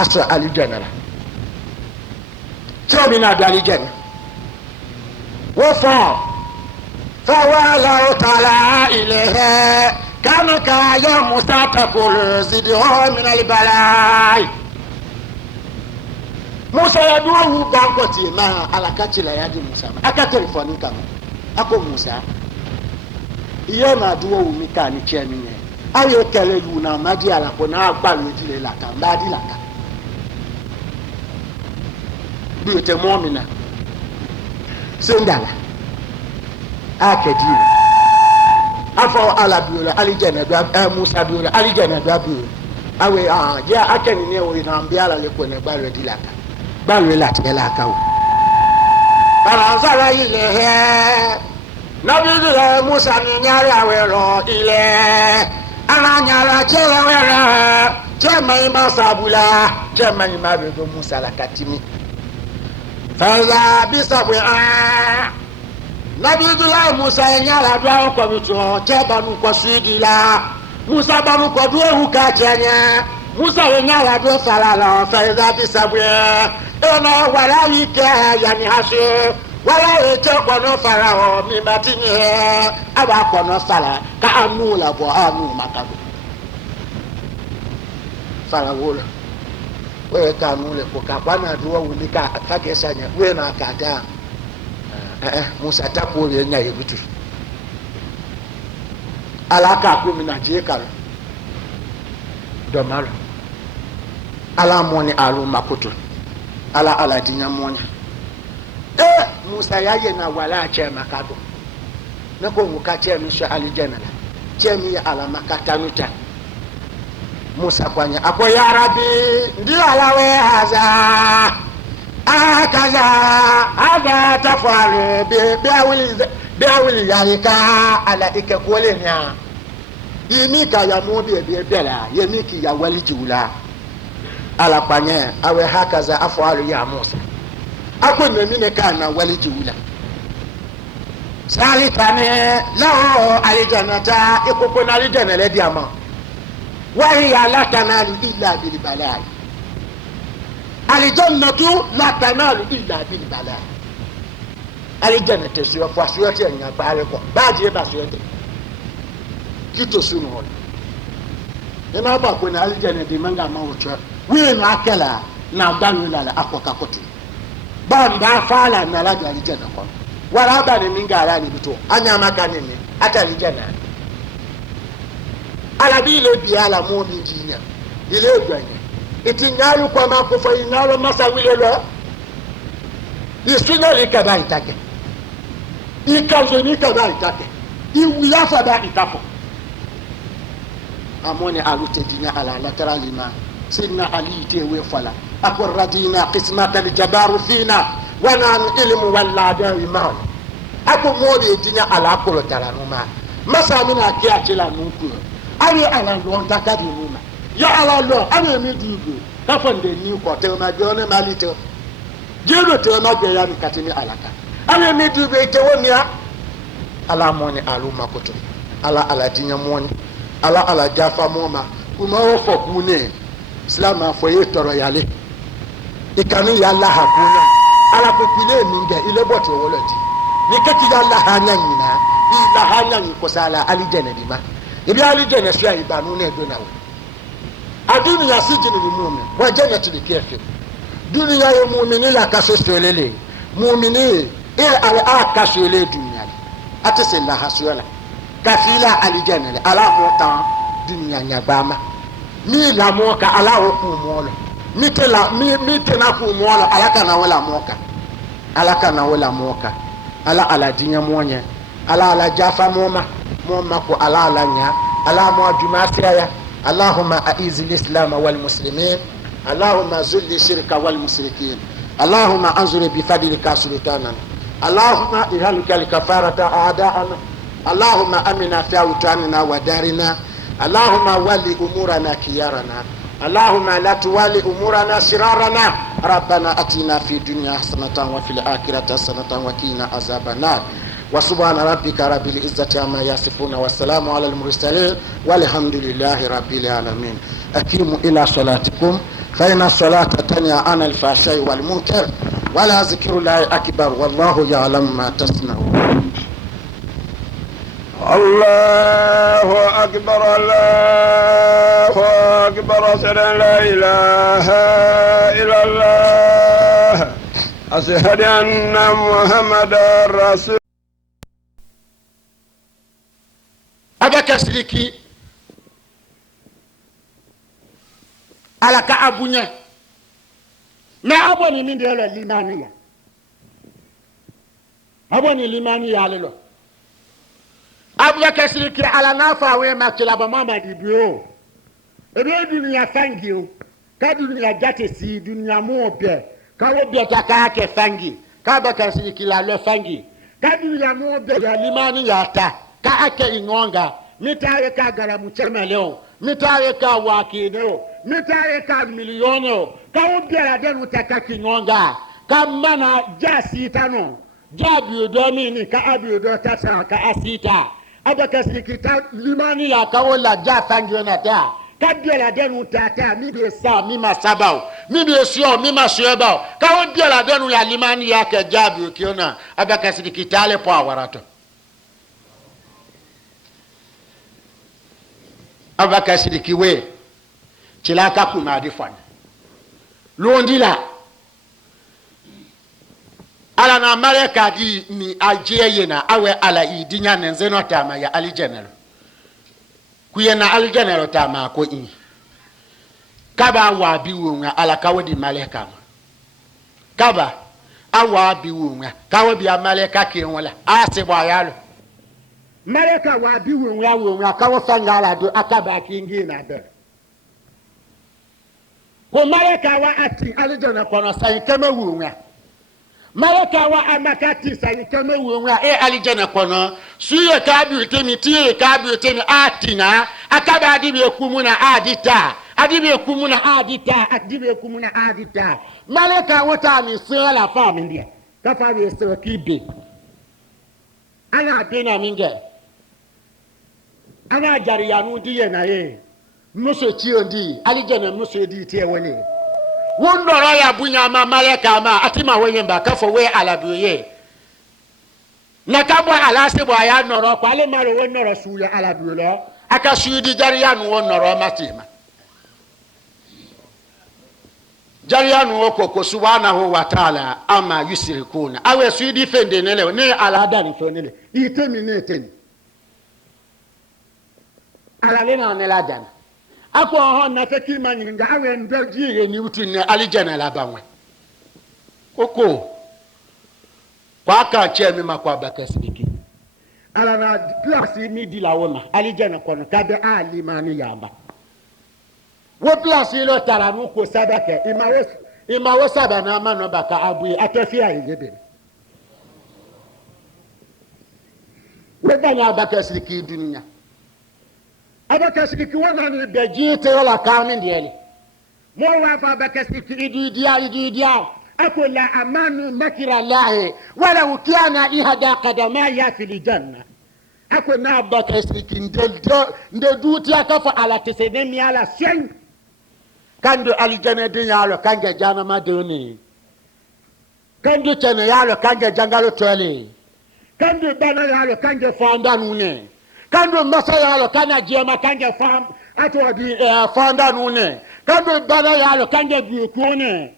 asɔ alijanna la kyerɛ mi na do alijanna wofɔ fawala taala ilẹhẹ kanu ka yọ musa takolo zidi hɔ min albalaa musa ya do wu bankɔti na alakaci la ya di musa ma aka telefɔni kama ako musa iye na do wu mi ka ni kyɛ mi yɛ ayo kɛlɛ yu na ma di ala ko na agbalu di le la kan ba di la kan bi o tɛ mɔ min na sendala akɛdi afɔ ala biora alijana do musa biora alijana do biora awe jɛ akɛni ne o na bi ala le ko ne gbalu di la kan gbalu la tigɛ la kan o balanzara yi le hɛ nabi le musa ni nyari awɛ lɔ ilɛ ala nyara cɛlɛ wɛrɛ cɛ maɲi ma sabula cɛ maɲi ma bɛ do musa la ka timi fɛnza bisabu nabi dula musa nyara do awo kɔbi tɔ cɛ banu kɔ suidi la musa banu kɔ do ewu ka cɛ ɲɛ musa ye nyara do fala la fɛnza bisabu ena wala yi kɛ yanni hasu wala ye cɛ kɔnɔ fara hɔ min ba ti ɲɛ a b'a kɔnɔ fara ka a nu la bɔ a nu ma ka don fara wo la o ye k'a nu le ko k'a ko a na do wuli k'a kɛ sa ɲɛ o ye na k'a da musa ta ko ye ɲa ye bitu ala k'a ko min na je kala dɔ ma la ala mɔni alu makoto ala di ɲa mɔni. Musa ya ye na wala cɛ ma ka dɔn ne ko nko ka cɛ mi sɔ alijanna la cɛ mi ye ala ma ka tanu ta Musa ko ɲɛ a ko ya Rabbi ndi ala we haza akaza hada tafalu bi awili yalika ala ike kole nya yimi ka ya mo bi bela yimi ki ya wali jiwla ala kwanye awe hakaza afalu ya Musa ako na mi ne ka na wali jiwula sali tane lawo alijanata ikoko na alijana le di ama wa hiya la tanalu illa bil balaa alijannatu la tanalu illa bil balaa alijannatu so fa so te nya baare ko baaje ba so te kito sunu hol ina ba ko na alijana di manga ma wucha wi na akela na danu la akoka kotu ban da fala na la gari janna ko wala ba ne min gara ni bito anya maka ne ne atali janna ala bi le bi ala mo mi jinya ile gbanya itinyaru kwa ma ko fa inaro masa wile lo isuna le kaba itake ikazo ni kaba itake iwuya fa da itafo amone alute dinya ala laterali ma sidna ali te we fala akor radina qismata aljabaru fina wana ilmu walla dawi ma ako modi dinya ala ko taranu ma masa mina kia chila nuku ari ala lo takadi numa ya ala lo ana mi dugo ka fonde ni ko te ma jone malito jero te ma be ya ni katini alaka ana mi dugo te wonia ala moni alu makoto ala dinya moni ala jafa moma kuma wo fo kune islam afọ ye tọrọ yale ikanu ya Allah hakuna ala ko pile minge ile boto woloti ni keti ya Allah hanya nyina ila hanya ni ko sala alijana di ma ibi alijana fi ayi banu na do nawo aduni ya sijini ni mu'min wa jannatu li kafir dunya ya mu'mini la kasolele mu'mini ala akasole dunya atese la hasuela kafila alijana ala mota dunya nyabama mi la moka ala o ku molo mi te na ku molo ala kana wala moka ala dinya monye ala jafa moma ko ala nya ala mo jumasira Allahumma aiz al-islam wal muslimin Allahumma zulli shirka wal mushrikin Allahumma anzur bi fadlika sultanan Allahumma ihluka al-kafarata a'da'ana Allahumma amina fi awtanina wa darina اللهم ولي أمورنا خيارنا اللهم لا تولي أمورنا شرارنا ربنا أتنا في الدنيا حسنة وفي الآخرة حسنة وقنا عذاب النار وسبحان ربك رب العزة عما يصفون والسلام على المرسلين والحمد لله رب العالمين أقيموا إلى صلاتكم فإن الصلاة تنهى عن الفحشاء والمنكر ولا ذكر الله أكبر والله يعلم ما تصنعون. الله أكبر الله أكبر أشهد أن لا إله إلا الله أشهد أن محمدا رسول. أبا كسريكي على كأبونيا ما أبوني من ديال الليمانية أبوني الليمانية على له أبو كسريكي على نافع وما كلاب ماما دي بيو ebe dunia fangi o ka dunia jate si dunia mo be ka wo be ta ka ke fangi ka ba ka si kila le fangi ka dunia mo be ya limani ya ta ka ake ingonga mitare ka garamu chemeleo mitare ka wakino mitare ka miliono ka wo be la denu ta ka kingonga ka mana jasi tano jabi do mini ka abi do ta sa ka asita abaka si kita limani ya ka wo la ja fangi na ta kabiela denu tata mi be sa mi masabao mi be sio mi masuebao ka odiela denu ya limani yake jabi ukiona abaka sidikitale po awarato abaka sidikiwe chilaka kuma difan londila ala na maleka di ni ajeye na awe ala idinya nenzeno tama ya alijenelo kuyena aljanero tama ko in kaba wa biwunga ala kawdi maleka kaba awa biwunga kawbi maleka ke wala asibwa yalo maleka wa biwunga wunga kawo sangala do akaba kingi na be ko maleka wa ati aljana kono sai kama wunga malaka wa amakati sai kama wonwa alijana kono suye kabi temi tie kabi temi atina akaba adibe kumuna adita malaka wata mi sala fa min dia kafa be so kibe ana dena minge ana jariyanu diye na ye muso chiondi alijana muso di tie woni wondoro ya bunya ma maleka ma atima wenye mbaka fo we alabuye nakabwa alase bwa ya noro kwa le maro we noro suya alabulo aka suudi jariya nu won noro matima jariya nu okoko subhanahu wa ta'ala ama yusirikuna awe suudi fende nele ne alada ni tonele itemi ne teni alale na nela dana ako ho na feki manyinga awe ndaji ni utinne alijana la banwe koko kwa ka chemi makwa bakasiki ala na plasi mi di la wona alijana kono kabe ali mani yamba wo plasi lo tara nu ko sadaka imawo saba na mano baka abu atofia yebe wedanya bakasiki dunia abakasiki wana ni bejite wala kamin dieli mo wa fa bakasiki ididia akola amanu makira lahi wala ukiana ihada qadama ya fil janna akona abakasiki nde duti akafa ala tisedemi ala sen kando alijana de yalo kanga jana madoni kando chene yalo kanga jangalo tole kando bana yalo kanga fanda nune kando masa yalo kana jema kanga fam ato di fanda nune kando bana yalo kanga bi kuone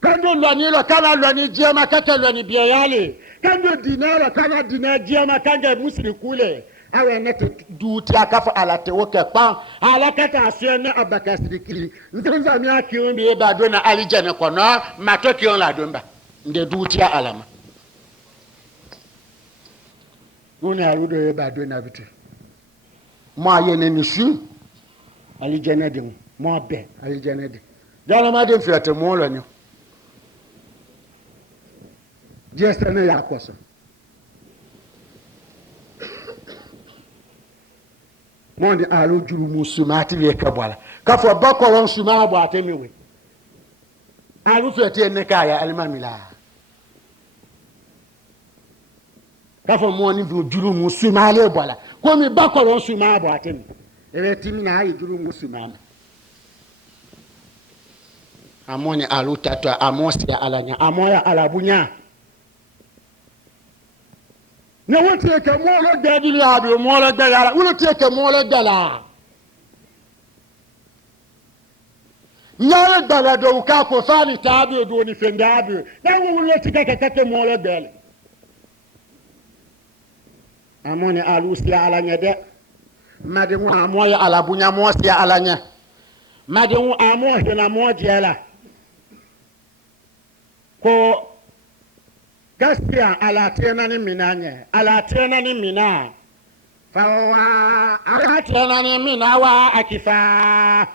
kando lwanilo kana lwani jema kata lwani biyale kando dinalo kana dina jema kanga musri kule awe nete duti akafa alate woke pa alakata asiana abakasirikili nzanza mi akiombi eba dona alijana kono matoki on la domba nde duti alama una arudo eba dona bitu mo ayene nisu alijana dem mo be alijana dem jana ma dem fiate mo lo nyo jesta ne yakoso monde alo juru musumati be kabwala kafo bako won suma abo atemiwe alu fete ne kaya almamila kafo mo ni juru musuma le bola ko mi bako won suma abo atemi ebe timi na ayi juru musuma amoni alutata amosia alanya amoya alabunya ne wote ke molo dadi ya bi molo dala wote ke molo dala nyale dala do ka ko fani tabi do ni fendabi na wote ke molo dala amoni alusia alanya de made mu amoya alabunya mosia alanya made mu amoya na modiela ko gaskiya alatena ni minanye alatena ni mina fawa alatena ni mina wa akifa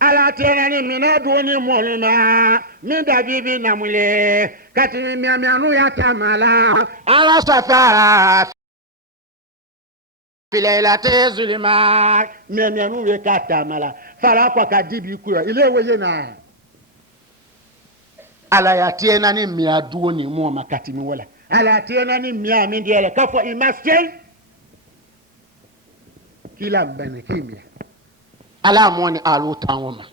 alatena ni mina doni molina min dabibi namule kati miamianu ya tamala ala safa filailate zulima miamianu ya katamala fala kwa kadibi kuyo ile weye na ala ya tiena ni mia duoni mo makati mi wala ala tiena ni mia mi ndiele kafo imaskel kila mbene kimya ala moni alu tawoma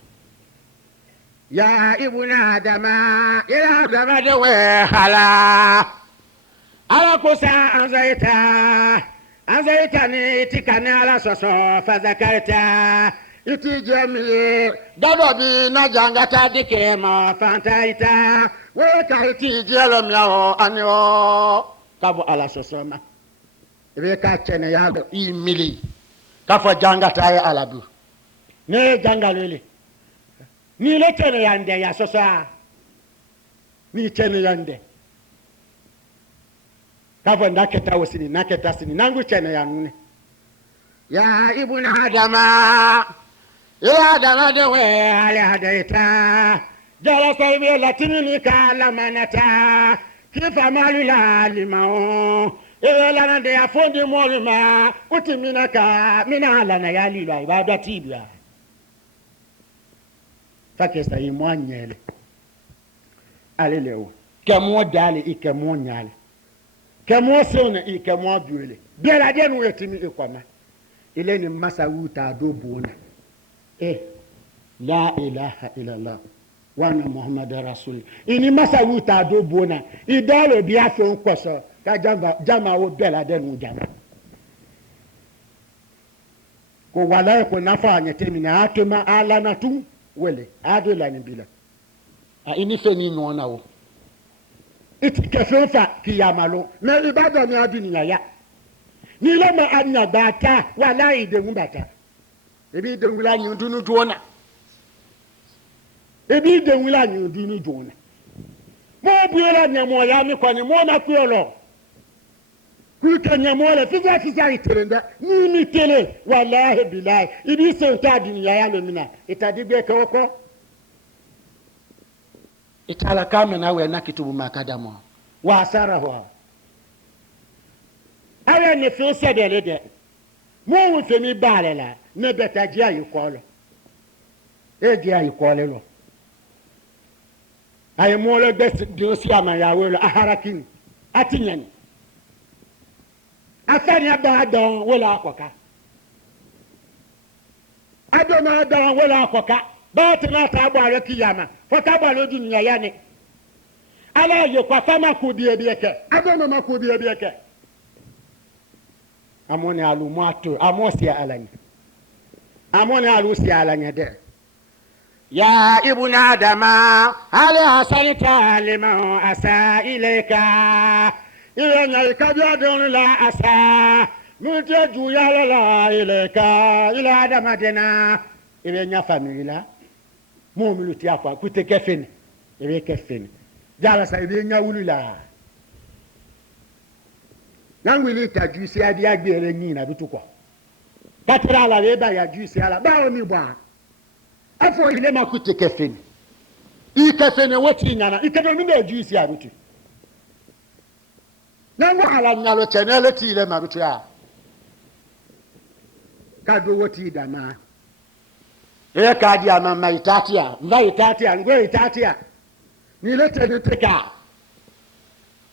ya ibuna adama ila adama de we hala ala kusa anzaita ni tikana ala soso fazakarta iti jemi dado bi na jangata dike ma fantaita we ka iti jelo miao anyo kabo ala sosoma ibe ka chene ya do imili kafo jangata ya alabu ne jangalele ni le chene yande ya sosa ni chene yande kafo ndaketa wosini naketa sini nangu chene ya nune ya ibn adama ya dama de we ala hadaita jala saybe latini kala manata kifa malula limao ela na de afondi moluma utimina ka mina ala na yali la ibadati bia fakesta imwanyele aleleo kemo dali ikemo nyale kemo sona ikemo buele biela de no yetimi ikwama ile ni masa wuta do bona la ilaha illallah wa anna muhammadar rasul ini masa wuta do bona idalo bi afon koso ka jama wo bela de nu jama ko wala ko nafa nyetemi na atuma ala na tu wele adola ni bila ini feni no na wo itikefa kiyamalo na ibada ni aduniya ya ni lama anya bata wala ide ngumbata ebi de ngula nyu dunu jona ebi de ngula nyu dunu jona mo buola nyamo ya mi kwani mo na kuolo kuka nyamo la fiza iterenda ni mi tele wallahi billahi ibi se ta dunya ya lo mina itadigbe kawko itala kama na we na kitubu makadamo wa sarahu awe ne fi se de lede mo wo fe mi balela ne beta ji ayi kolo ji ayi kolo lo ayi mo lo de si ama ya we lo aharakin atinyan afani abadon wala akoka adona adon wala akoka ba tana ta gbara kiyama fo ta gbara dunya ya ne ala yo kwa fama kudi ebieke adona makudi ebieke amoni alu mato amosia alanya amoni alu si alanya de ya ibn adama ala hasanita lima asa ileka ilanya ikabiyadun la asa muteju ya la ileka ila adama dena ilanya famila mo miluti akwa kute kefeni ebe kefeni jala sa ilanya wulula nangwili ta juisi adi agbere yin na bitukwa katira la leba ya juisi ala bawo mi bwa afo ile makute kefeni I kefeni woti nyana ikebe mi na juisi abitu nangwa ala nyalo chenele ti ile mabitu ya kado woti dama kadi ama maitatia mva itatia ngwe itatia ni lete niteka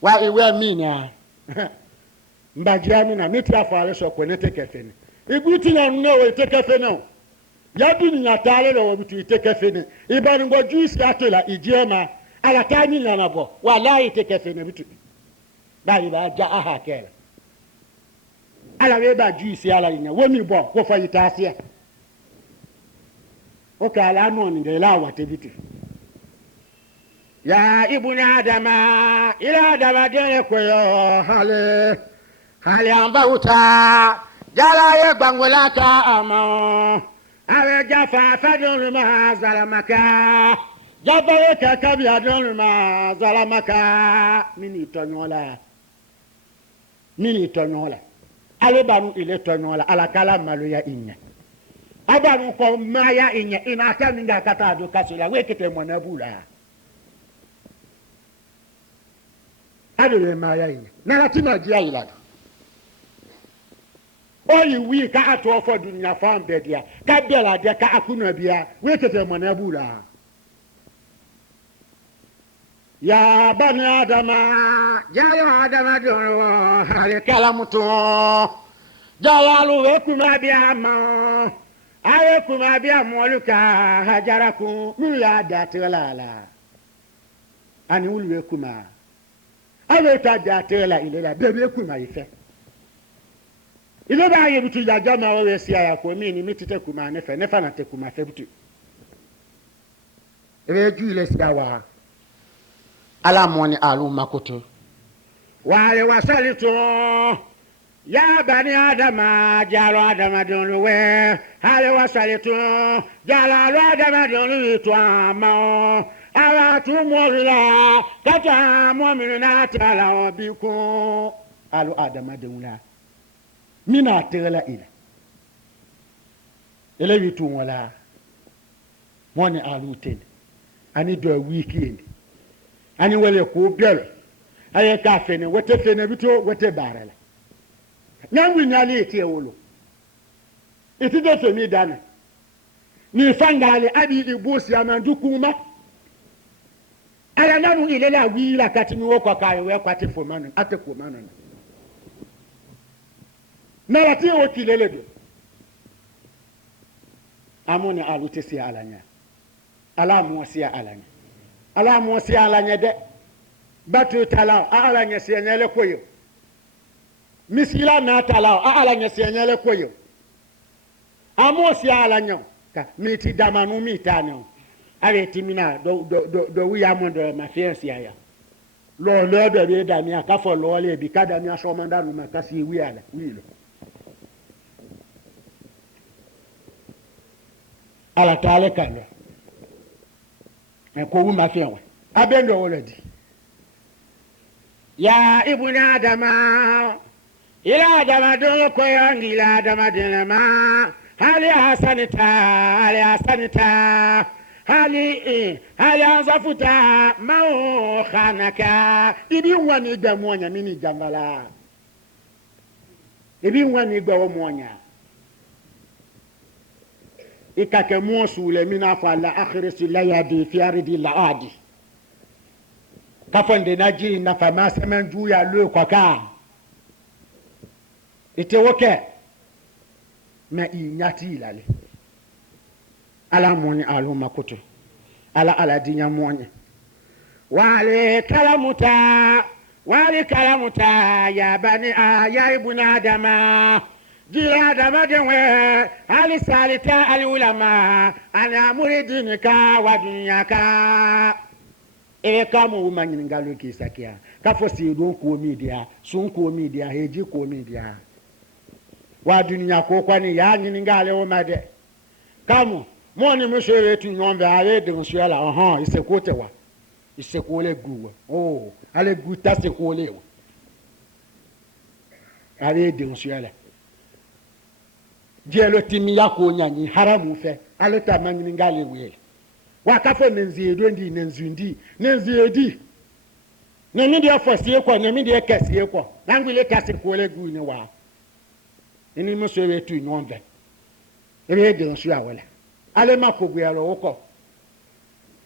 wa iwe mina mbajani na miti afale so ko nete kefeni iguti na no we te kefeni ya dunya tare lo bitu iteke fene ibanu go juice atola ijema ala tani na bo wallahi iteke fene bitu bali ba ja aha kele ala we ba juice ala nya woni bo ko fa yitasia o ka ala no ni de la wate bitu ya ibnu adama ila adama de ko yo hale ambauta jala ye gbangola ka ama awe jafa fadon ma zalamaka jafa ye ka kabi adon ma zalamaka mini tonyola ale banu ile tonyola ala kala malu ya inya abanu ko maya inya ina ta minga kata do kasila we kete mona bula ado ye maya inya na latina dia ila oyi wi ka ato fo dunya fam bedia ka bela de ka akuna bia we kete mona bula ya bani adama jala adama do hale kalamuto jalalu we kuma bia ma awe kuma bia moluka hajaraku muya datlala ani ulwe kuma awe ta datla ilela bebe kuma ife ile ba ye bitu ya jama we sia ya ko mi ni mitite kuma ne fe na te kuma fe bitu ebe ju ile sia wa ala moni alu makoto wale wasalitu ya bani adama jalo adama donu we hale wasalitu jalo adama donu to ama ala tu morila kata mu'minuna ta'ala biku alu adama donu mina tela ila ele witu wala moni alu ten ani do weekend ani wale ko biel aye ka fene wote fene bito wote barala nyangu nyali eti wolo eti de femi dana ni fangale abi ibusi amandu kuma ala nanu ile la wila kati mi woko kayo we kwati fomanu ate komanu na lati o kilele do amoni alute si alanya ala mo si alanya ala mo si alanya de batu tala alanya si nyele koyo misila na tala alanya si nyele koyo amo si alanya ka miti damanu mitano ale timina do wi amondo ma fiance ya lo do be da mi aka fo lo le bi kada mi aso manda no makasi wi ala wi lo ala tale kalo ko wu ma fianwa abendo wolodi ya ibnu adama ila adama do ko yangi ila adama dinama hali hasanita hali azafuta mao khanaka ibi wani gba monya mini jambala ibi wani gba wo monya ikake mosu le mina fa la akhirisi la yadi fi ardi la adi kafande naji na fama semen juya lo kwaka ite woke ma inyati ilale ala moni alu makutu ala dinya moni wale kalamuta ya bani ya ibnu adama jira adama denwe ali salita ali ulama ana muridinka wa dunyaka e kamu manyin ngalo kisakia kafo si don ko media sun ko media heji ko media wa dunya ko kwani ya nyin ngale o made kamu moni mushere tu nyombe ale de nsuala isekotewa isekole guwa ale guta sekole ale de nsuala jelo timiya ko nyanyi haramu fe ale ta manyin ngale wele wakafo nenziedo ndi nenziedi nemi dia fosie kwa nemi dia kasie kwa nangu ile kasi kole gu ni wa ini musere tu nyombe ebe de nsu awele ale makogu ya lo woko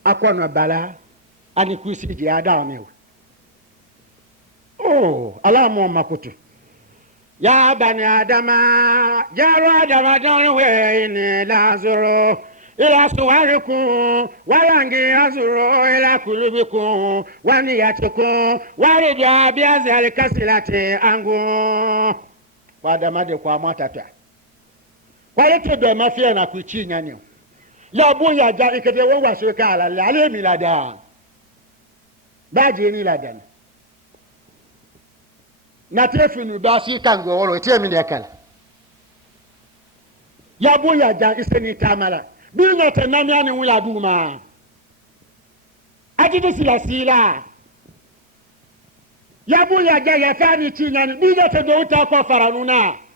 akwana bala ani kusi ji ada omewe ala mo makutu يا بني آدم جعلوا آدم دونوين لازروا إلى صوركم وينجي يزروا إلى قلوبكم ونيتكم ورجع بهذه الكسلة أنغو وآدم دي قوامة تتا kwalete do mafia na kuchi nyane ya bo ya ja ikete wo waso ka ala ale mi lada ba je ni lada na tefunu ba si kango woro te mi de kala ya bo ya ja iseni tamala bi na te na nya ni wula duma ajide sila ya bo ya ja ya fani chi nyane bi na te do ta ko faranuna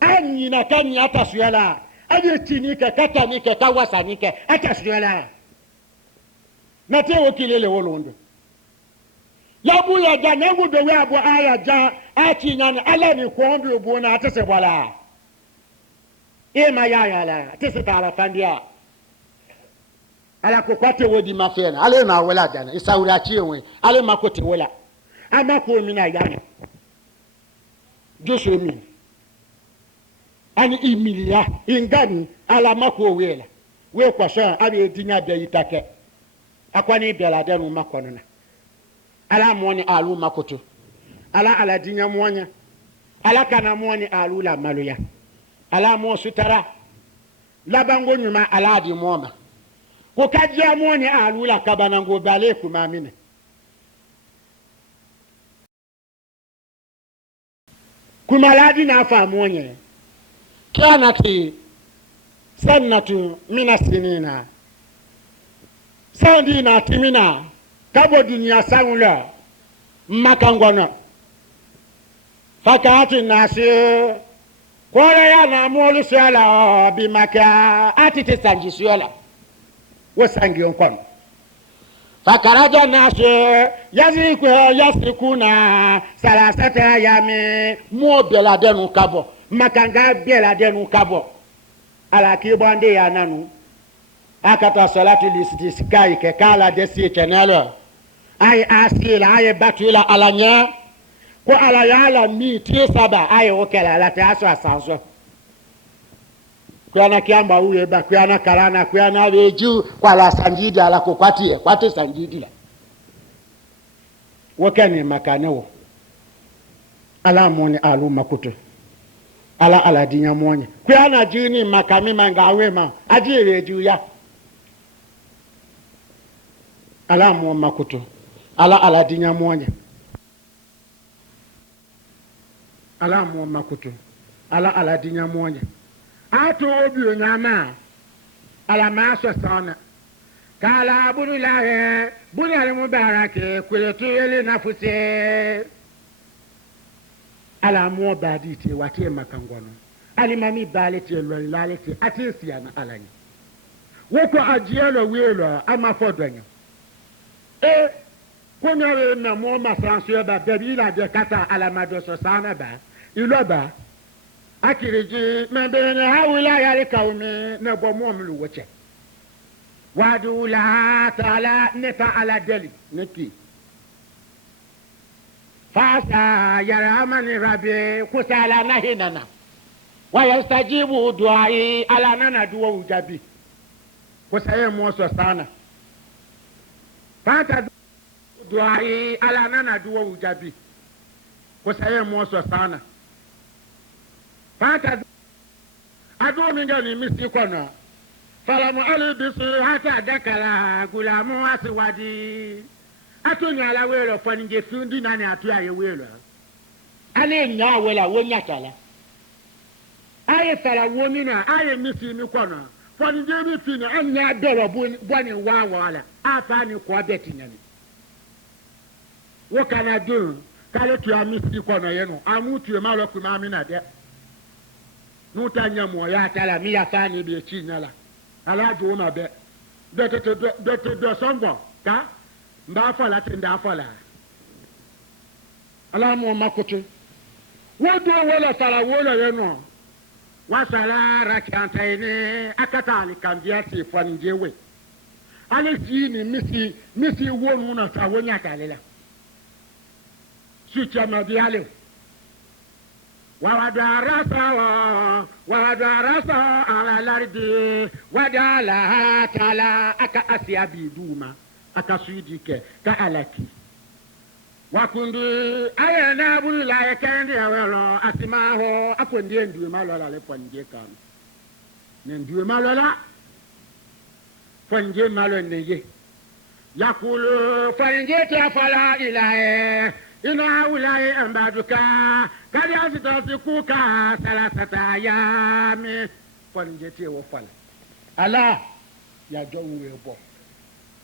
anyi na kanyi atasuyala aje tinike katanike kawasanike atasuyala na te wokilele wolondo yabu ya ja na ngudo we abo aya ja atinyane ala ni kwombi obo na atese bwala ma ya la atese tala fandia ala ko kwate wodi mafena ale na wala dana isauri achiwe ale makote wala amako mina yana joshua mi ani imilia ingani ala mako wela we kwasha abi edinya de yitake akwani bela de no makono na ala moni alu makoto ala dinya monya ala kana moni alu la maluya ala mo sutara labango nyuma ala di moma ko kajia moni alu la kabana ngo bale kuma mine kuma ladi na fa monye كانت سنة من السنين سندينا تمنا كابو دنيا ساولا مكانغونا فكانت الناس كوريا نامولو سيالا بمكا أتي سانجي سيالا وسانجي ينكون فكراجا الناس يسرقون 3 أيام مو بلا دنو كابو makanga bela denu kabo ala kibande ya nanu akata salatu listiskai ke kala desi kenalo ay asila ay batula alanya ko ala yala mi tisaba ay okela la taso asanzo kwa na kiamba uye ba kwa na kalana kwa na weju kwa la sanjidi ala kokwatie kwate sanjidi la wakani makanewo ala moni alu makuto ala dinya mwonye kwa na jini makami mangawe ma ajire juya ala mo makuto ala dinya mwonye ala mo makuto ala dinya mwonye ato obi onyama ala maso sana kala bunulahe bunale mubarake kuletu yele nafuse ala mo badi te wate makangono ali mami balete lo lalete atensia na alani woko ajielo welo ama fodonyo konya na mo masanso ba bebi la de kata ala madoso sana ba iloba akiriji membene hawila yale kaumi na bomo mlu woche wadu la taala neta ala deli neki fasa yaramani rabi kusala nahinana wayastajibu duai ala nana duwa ujabi kusaye moso sana fata duai ala nana duwa ujabi kusaye moso sana fata adu minga ni misi kono falamu ali bisi hata dakala gulamu aswadi atonya ala welo faninge fundi nani atu aye welo ale nya wela wonya tala aye fala wonina aye misi mi kono faninge mi fini anya doro boni wa wala afa ni ko beti nyani wo kana dun kale tu amisi kono yeno amutu ma lo ku ma mi na de nuta nya mo ya tala mi ya fani bi chi nyala ala jo ma be de songo ka mba fala tenda fala ala mo makoto wodo wala tala wala yeno wasala rakantaine akata alikambia ti fanjewe ale si ni misi wonu na sa wonya talela sucha madiale ووضع رأسه على الأرض وجعلها تعالى أكا أسيابي دوما أكا سيديك كألكي وكنت أينا بلو لا يكن ولو أسمعه أكون دي ندوي مالو لا لفنجي كام ندوي مالو لا فنجي مالو نجي يقول فنجي تفلا إلهي إنا أولاي أمبادك كاد يستطيقوك 3 أيام فنجي وفل ألا يا جو يبو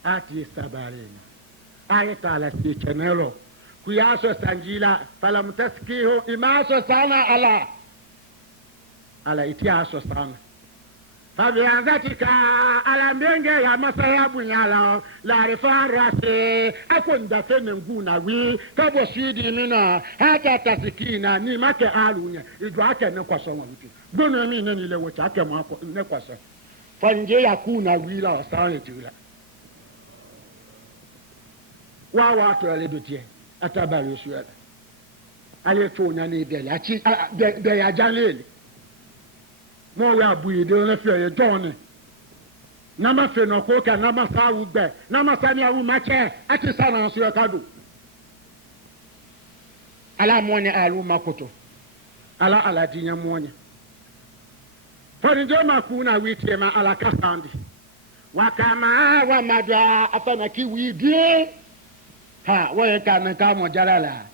آتي سبارين آية على سيكنيلو كياسو سانجيلا فلم تسكيه إماسو سانا على إتياسو سانا فبيانزاتك على مبينجي يا مسيا بنيالا لا رفع راسي أكون دفن نغونا وي كابو سيدي منا هاتا تسكينا نيماك آلونيا إدواك نكواسو ومتي دونو ميني لوچاك مواكو نكواسو فنجي يكونا ويلا ساني جولا wawa to ale dotie atabari suela ale to nya ne bele achi de ya janlele mo we abuye de na fe ye don na ma fe no ko ka na ma sa wu gbe na ma sa ni awu ma che ati sa na so ka do ala mo ne alu makoto ala dinya mo ne fani je ma ku na wi tie ma ala kasandi wakama wa madwa afana ki wi die ha woye kana kamo jalala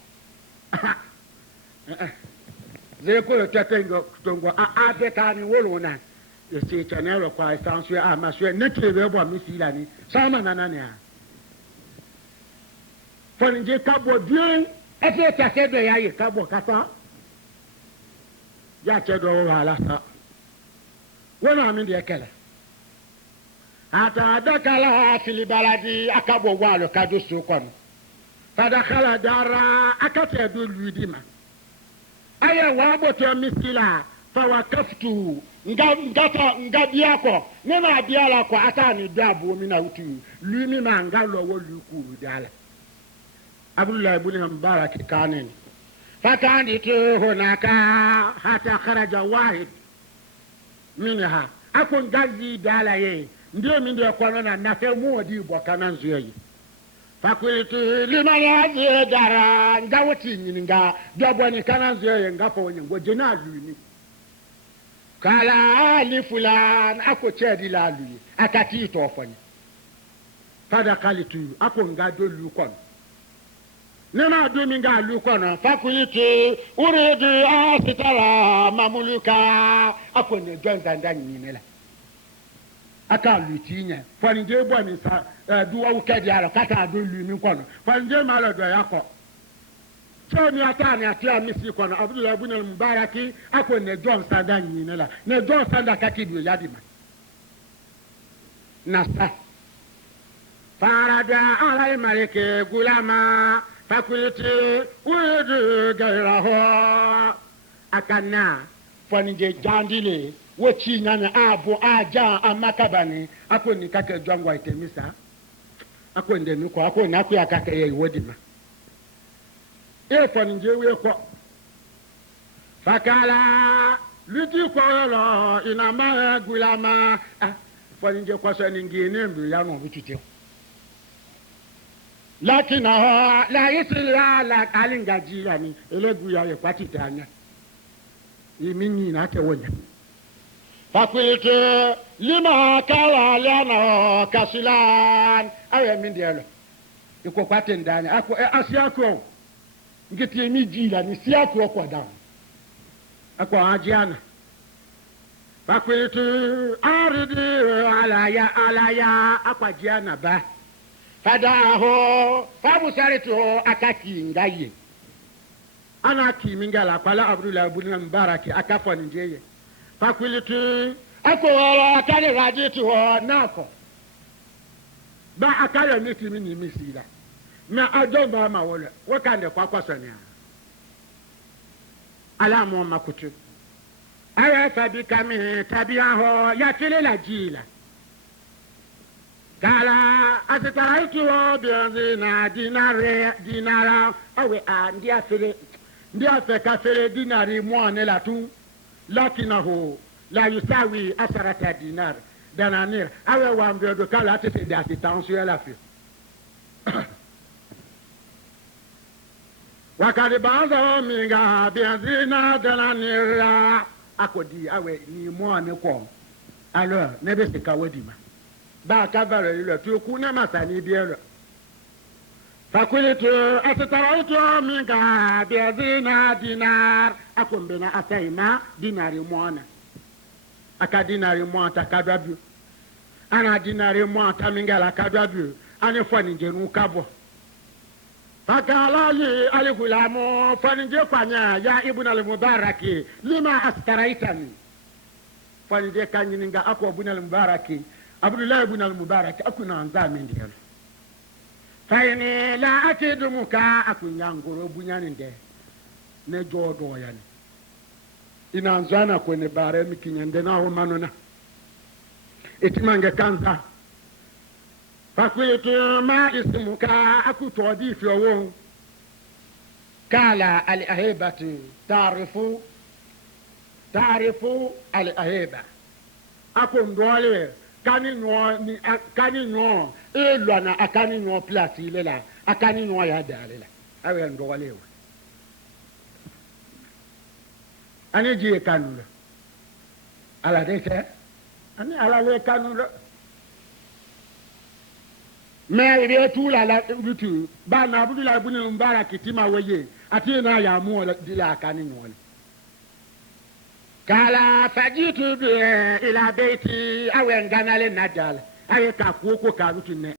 ze ko tetengo tongo a de tani wolona ese chanelo kwa sansu a maswe netebe bo misila ni sama nanane a fonje kabo bien ete takedo yayi kabo kata ya chedo wala sa wona mi de kala ata dakala fil baladi akabo walo kadu sokono fadakhala dara akata do luidima aya waboto miskila fawakaftu ngadiako nena diala ko atani dabo mina utu lumi ma ngalo wo lukuru dala abdullah ibn mubarak kanen fakani to honaka hata kharaja wahid minha akon gazi dala ye ndio mi ndio kwa na nafe mu odi bo kana nzo yi fakultu lima ya je dara ngawoti nyinga dobo ni kana nzo yi ngafo onye ngoje na luni kala li fulan ako chedi la lui akati to foni fada kalitu ako ngado lu kon nena do mi nga lu kon fakultu uridu asitara mamuluka ako ne jonza ndanyi nela aka lutinya fanje bo mi sa duwa ukedi ala kata do lu mi kono fanje malo do yako so ni atani atia misi kono abdullah ibn al-mubaraki ako ne john sanda nyine la ne john sanda kakidu yadima nasa farada ala malike gulama fakulti udu gairaho akana fanje jandile wochi nyane abo aja amakabani ako ni kake jwangwa itemisa ako ndemi ko ako na ku akaka ye wodima e fon nje we ko fakala luti ko lo ina ma gulama fon nje ko so ni ngine mbi ya no bitute lakina la yisla la alinga jirani elegu ya ye patitanya yiminyi na ke wonya fakultu lima kala lana kasilan awe mindielo iko kwate ndani ako asiako ngiti mi jila ni siako kwa damu ako ajiana fakultu aridi alaya akwa jiana ba fadaho fabusaritu akaki ngaye ana kimingala kwala abdullah ibn mubarak akafoni njeye fakultu ako wala kale raditu ho nako ba akale ni timi ni misila na ajoba ma wala wakande kwa kwasania ala mu makutu aya fabi kami tabiaho ya kile la jila kala asitaraitu bianzi na dinara awe andia fere ndia fe kafere dinari mwane la tu lakinahu la yusawi asarata dinar dananir awe wa mbiodo kala atete de assistance la fi wakati baza minga biazina dananir akodi awe ni mwane ko alors nebe se kawadima ba kabare le tu kuna masani bielo فقلت أسترعيت منك بيزينا دينار أكون بنا أسيما دينار موانا أكا دينار موانا تكادوبيو أنا دينار موانا تمنغل كادوبيو أنا فنجنو كابو فقال لي الغلام فنجي فنيا يا ابن المبارك لما أسترعيتني فنجي كان ينغا أكو ابن المبارك عبد الله ابن المبارك أكون أنزامين ديالو فإني لا أتدمك أكون ينغرو بنيان ده نجو دو يعني إن أنزانا كوني بارمي كنيندنا هو مانونا إتمانغ كانزا فقلت ما اسمك أكو تودي في يوم قال الأهيبة تعرف الأهيبة أكون دولي kani nyo elu na akani nyo place ile la akani nyo ya dale la awe ndo walewe ani ji kanu ala dete ani ala le kanu me ibe tu la bitu ba na budu la bunu mbara kitima weye ati na ya mu la akani nyo قال فجئت إلى بيتي أو إن كان للنجال أو كاكوكو كابوتني